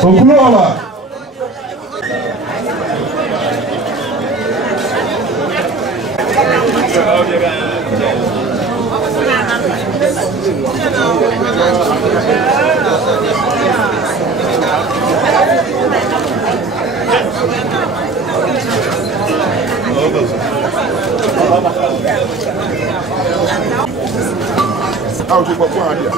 Okwuluọla. How do you go here?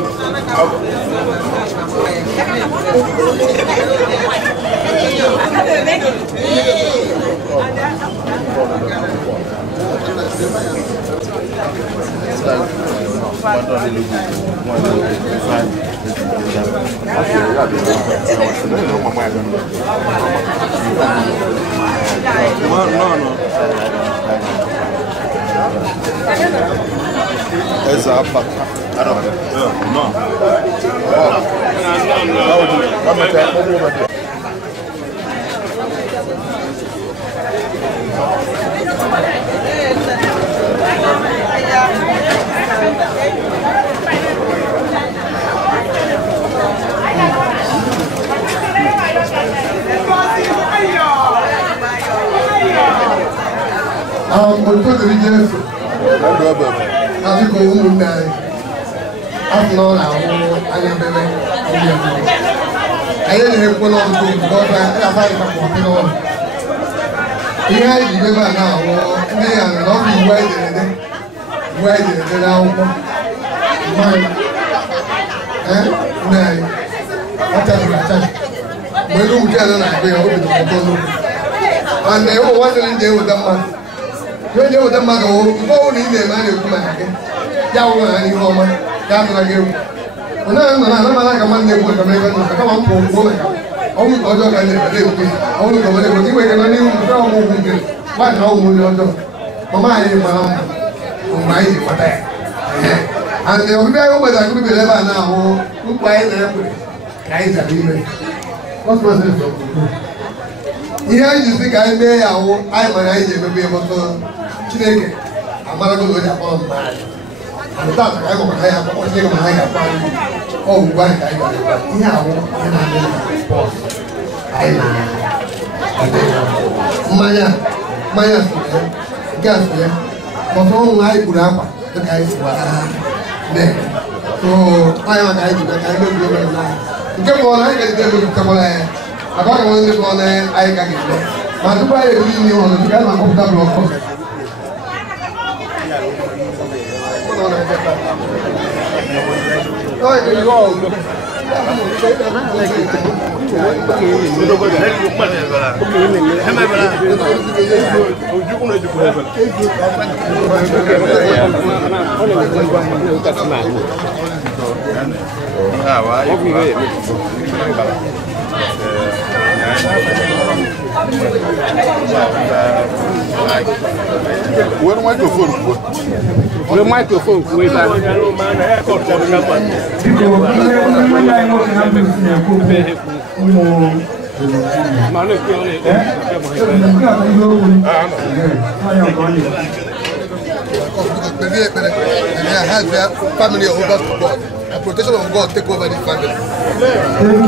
No. Otu dịrị Jesu adịka ụmụnne anyị afọ na ọ na-ahụ anya bebe anyị na-ekwe n'ọtụtụ mgbe ọbịa afọ anyị kapọpị n'ọrụ ihe anyị ji bebe a na-ahụ ndị ya na ọ bụ iwu anyị na-ede n'akwụkwọ mmanya nne anyị ọ chaziri achazi mgbe ndị ụmụ ya na-agụ ya obi na ụtọ n'okwu mana ụmụ nwanne m ji eweta mmadụ onye eweta mmadụ mgbe ọbụla ị na-eme a na-ekwu maka gị ya wụrụ na ihe ọma ya atụla gị egwu onye ahụ nọ na anamana ka mmadụ na-egwu ka ebe nọ ka kama mpụ gwuo maka ọnwụ ka ọjọọ ka na-ebe ekwu ọnwụ ka ọmọdé ekwu iwe na n'ihu nke ọmụgwụ nke nwaanyị na ọnwụ onye ọjọọ mama anyị mara mma mgbe anyị ji kpata ya and ọbịbịa anyị ụbọchị akụrụbere ebe a na-ahụ mkpa anyị na-ekwe ka anyị zara ime ihe anyị jizi ka anyị mee ya ahụ anyị mara anyị ji emebe ịgbọtọ Chineke amarago na o ji akpọrọ mma anyị taata ka anyị gwakọta ya akpọkọ Chineke ma anyị ga-akpọ anyị ọgwụgwọ anyị ka anyị ga-akpa ihe ahụ ihe na-adị na bọs anyị na mmanya so ya nke a so ya ọtọ ọnwụ anyị kpuru akwa dịka anyị si gbara so anyị maka anyị jibe ka anyị mebi ebe na nke bụ ọnụ anyị ga-ejide emebitakwara ya agwa ka ndị bụ ọnụ anyị ka ga-eme ma tupu anyị ebiri ihe ọnụ dịka anyị na-akọpụta blọkọ Where microphone? Where microphone? Where family over to God. The protection of God take over the family.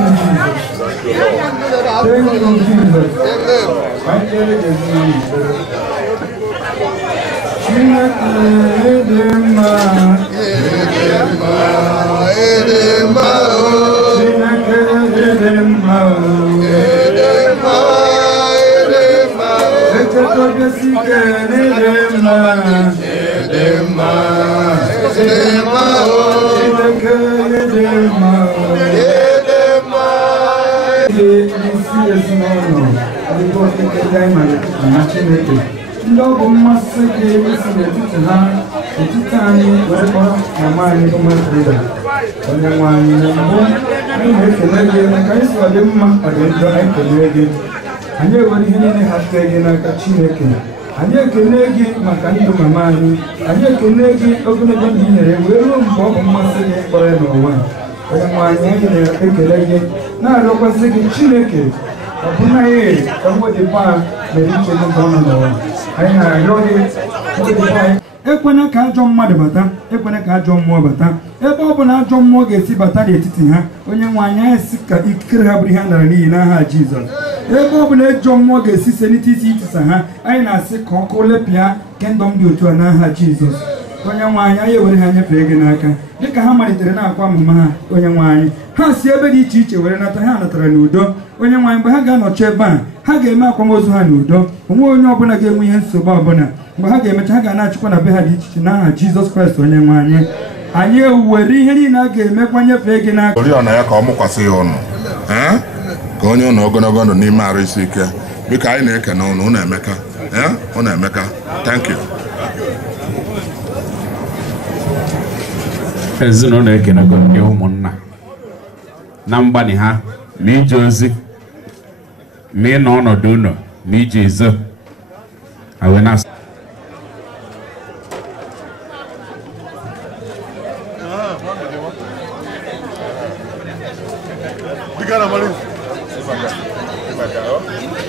ndị ọgụ mmasị ga-esi n'etiti ha etiti anyị wee kpọrọ mama anyị bụ Matilda onye nwe anyị na mbụ anyị na-ekele gị maka anyị si ọ dị mma ọ dị njọ anyị kelee gị anyị ewere ihe niile ha fee gị n'aka Chineke anyị ekele gị maka ndụ mama anyị ekele gị ogologo ndụ i nyere wee ruo mgbe ọ bụ mmasị gị kpọrọ ya n'ụwa onye nwe anyị anyị na-ekele gị na-arịọkwasị gị Chineke ọ bụna ya ka mwedịba mere iche n'ụzọ ọnụ n'ụwa anyị na-arịọ gị ekwena ka ajọ mmadụ bata ekwena ka ajọ mmụọ bata ebe ọ bụ na ajọ mmụọ ga-esi bata n'etiti ha onye nwe anyị anyị si ka ikikere ha bụrụ ihe a nara n'iyi n'aha Jizọs ebe ọ bụ na ajọ mmụọ ga-esi selite isi itisa ha anyị na-asị ka ọkụ lepịa kendọm dị otu a n'aha Jizọs onye nwe anyị anyị ewere ha nyefee gị n'aka dịka ha malitere na-akwa mama ha onye nwe anyị ha si ebe dị iche iche were nata ha natara n'udo onye nwe anyị mgbe ha ga-anọchi ebe a ha ga-eme akwamozu ha n'udo onwe onye ọbụla ga-enwe ihe nsogbu ọbụla mgbe ha ga-emecha ha ga-na-achịkwa na be ha dị iche iche n'aha Jizọs Kraịst onye nwe anyị anyị ewere ihe niile a ga-emekwa nyefee gị n'aka oriọna ya ka ọ mụkwasị ya ọnụ ka onye ụnụ ogologo ndụ n'ime arụ isi ike biko anyị na-ekene ụnụ ụnụ emeka ụnụ emeka thank you. Ezinụlọ ekenego ndị ụmụnna na mgbani ha ma ije ozi ma ị nọ ọnọdụ ụlọ ma ije izo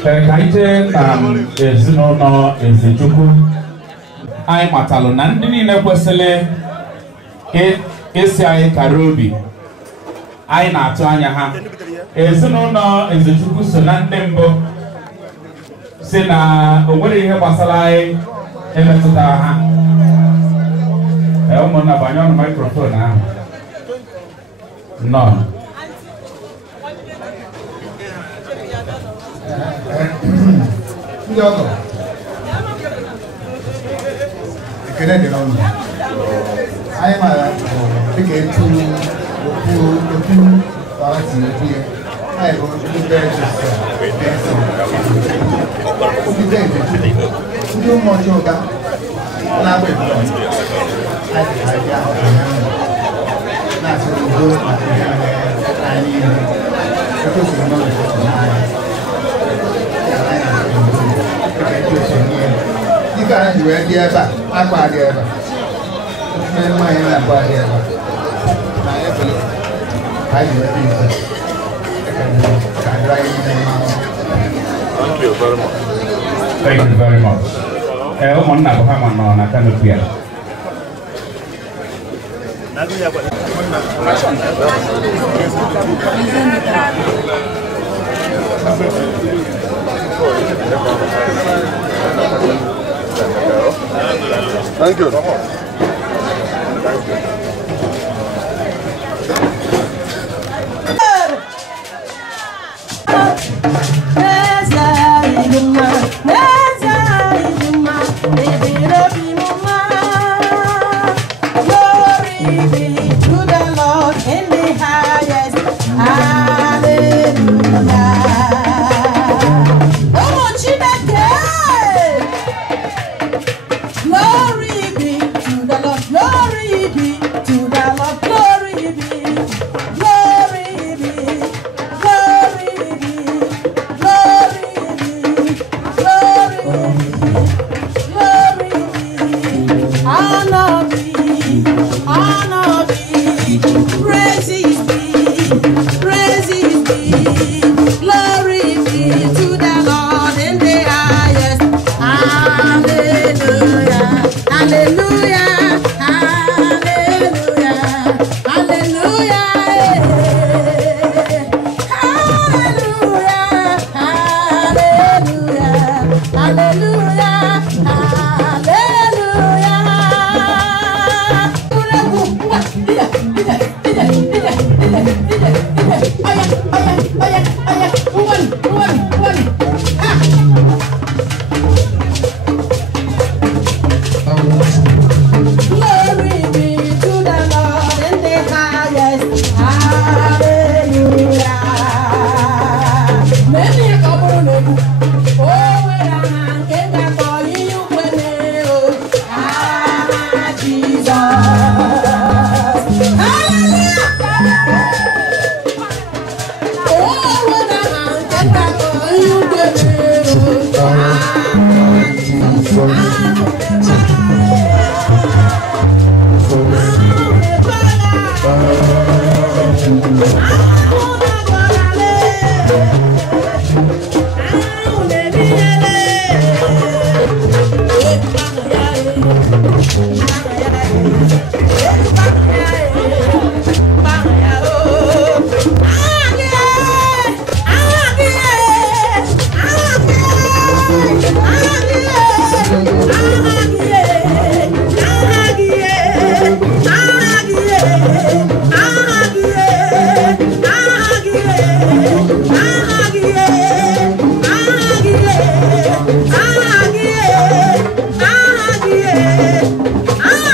ka anyị jee na ezinụlọ Ezechukwu anyị matalụ na ndị niile kwesịrị isi anyị kara obi anyị na-atụ anya ha ezinụlọ Ezechukwu so na ndị mbụ si na o nwere ihe gbasara anyị emetụta ha ụmụnna banye ọnụ maikrofon ahụ nọ ndị ọgọ ekele dị n'ọnụ anyị mara dịka etu okwu ọra si ekwu ya anyị bụ ndị ndị ụmụ ọjọọ ga na-agba ebule anyị abịa na-asị udo maka ihe anyị ihe ekwesịrị n'ọnọdụ n'anya dịka anyị wee dị ebe a akpa dị ebe a mmiri mmanya na-agba dị ebe a na ebele anyị wee dị ise ka adịrị anyị ndị mmanụ. Thank you very much. Thank you very much. Ụmụnna bụ ha ma nọ na canopy a. Thank you. Ah!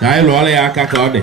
Cái lúa này cá có đi.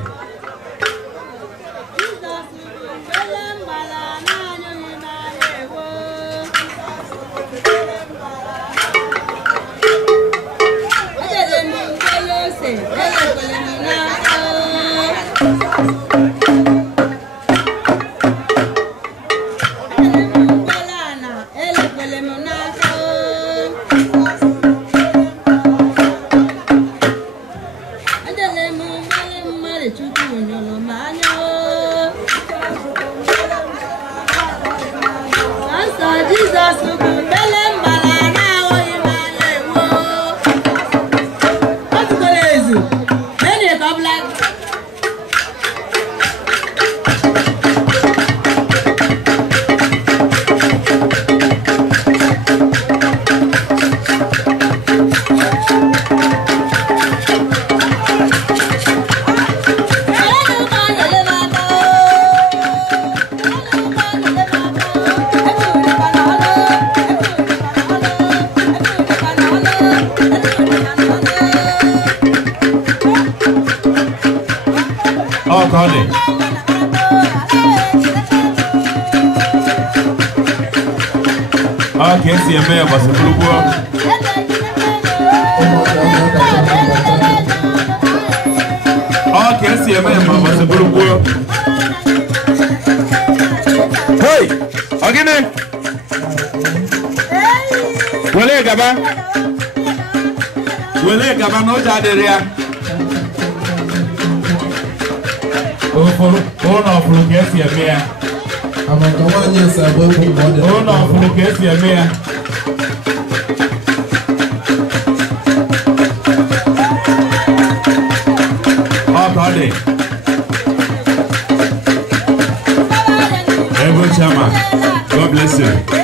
God bless you.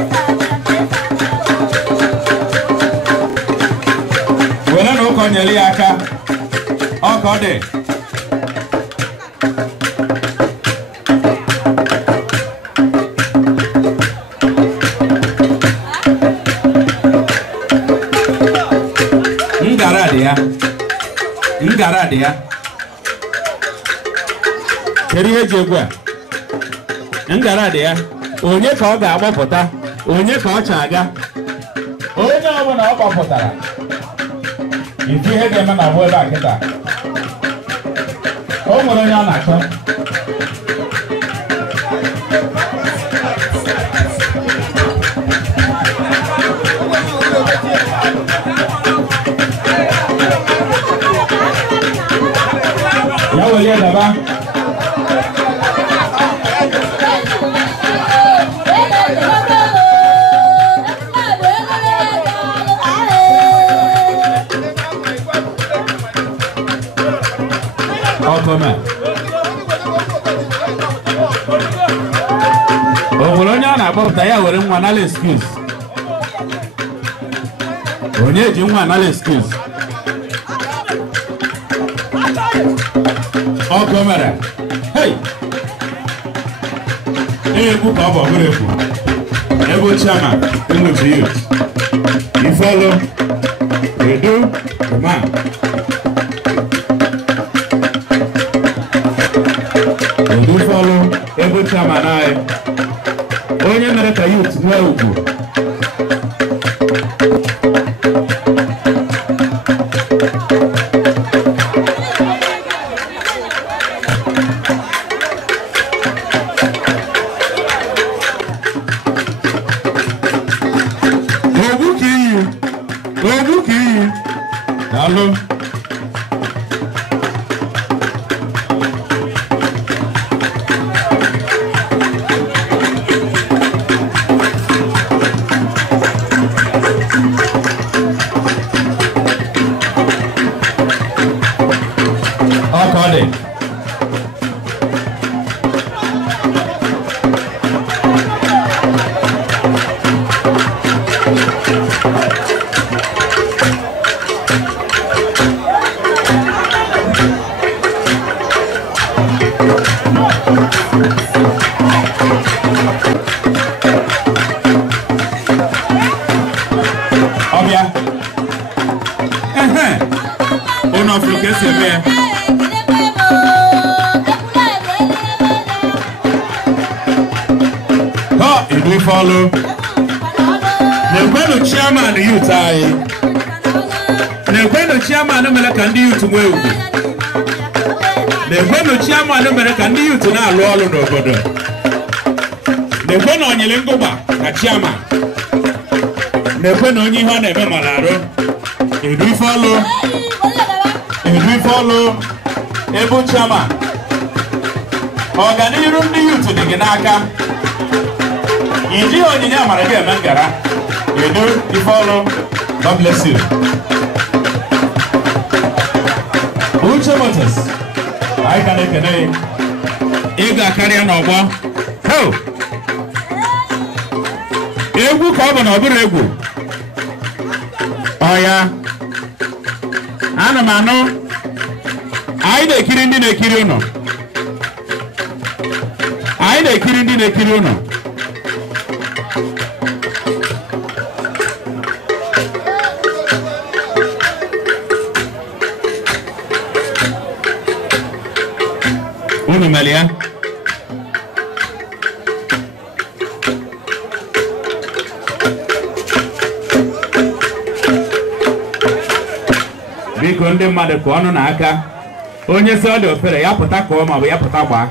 nyeli aka ọkọ dị ngara dị ya kedu ihe ji egwu a ngara dị ya onye ka ọ ga-agbapụta onye ka ọ cha aga onye ọbụla ọ gbapụtara ife ihe ga-eme na bụ ebe a kịta o nwere onye ọ na-achọ ya were ya daba ọkọme o nwere onye ọ na-agbapụta ya were nwa nala excuse onye ji nwa nala excuse ọkọmere hey egwu ka ọ bụ ọbụrụ egwu ebe chiama enwechi youth ifolo edu ma edu folo ebe chiama n'anyị onye mere ka youth nwee ugwu Hello. Follow the chairman youth the chairman American youth will the chairman American youth na alụ ọlụ n'obodo na onyele ngụgba ka chairman na onye ihe ọ na-eme mara arụ edu follow ebu chairman ọganiru ndị youth dị gị n'aka Iji onyinye amara gị eme ngara edu ifeọlụ God bless you Uche Moses anyị ka na-ekene ị ga-akarịa n'ọgbọ egwu ka ọ bụ na ọ bụrụ egwu ọya ana m anụ anyị na-ekiri ndị na-ekiri ụnọ Unu melia biko ndị mmadụ ka ọnụ n'aka onye si ọ dị ofere ya pụta ka ọ ma bụ ya pụta gbaa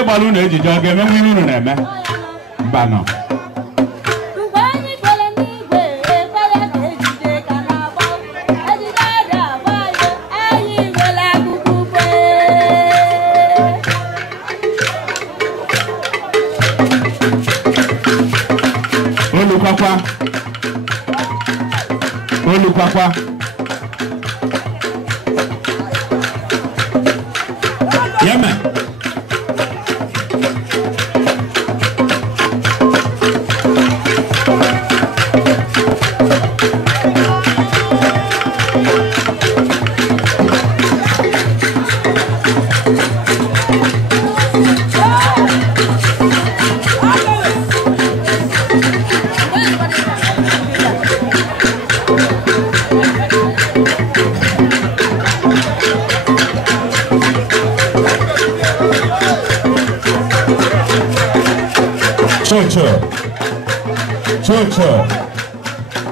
onye gbara unu ejije ọ ga-emenwe ihe unu na-eme mbanụ Olukwakwa Yemen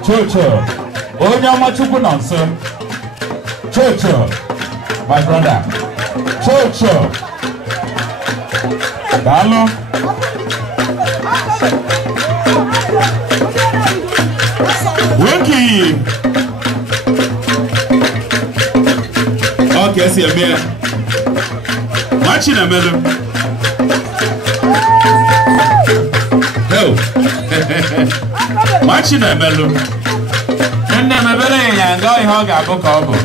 Chocho, onye ọmachukwu nọ nso. Chocho, my brother. Chocho, daalụ. Woki. Okay, si eme. Machi na melu. Machi na melu. Nne mebere ya nga ihe ọ ga-abụ ka ọ bụ.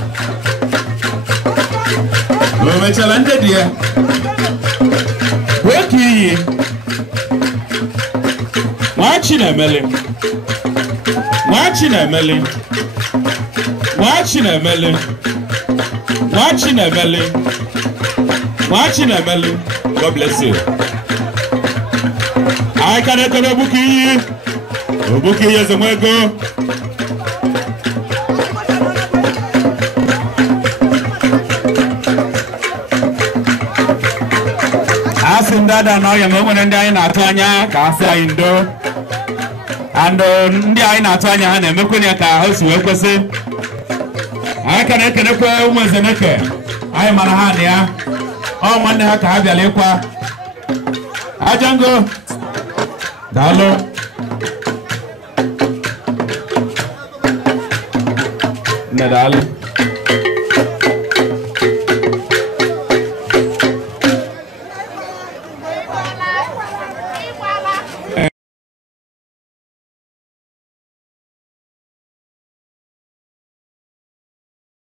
O mechala ndị dị ya. Wee ka iyi. Machi na emeli. Machi na emeli. Machi na emeli. Machi na emeli. Machi na emeli. God bless you. I can echo Obuki. Obuki is a mwego. Asim dada no ya mwe ndi ayi na atanya ka ase ayi ndo. And ndi ayi na atanya ha na emekwenye ka ha si we kwese. I can echo umwezeneke. Ayi mana ha ne ya. O nwanne ha ka ha bịala ịkwa. Ajango. Dalo. Nadal.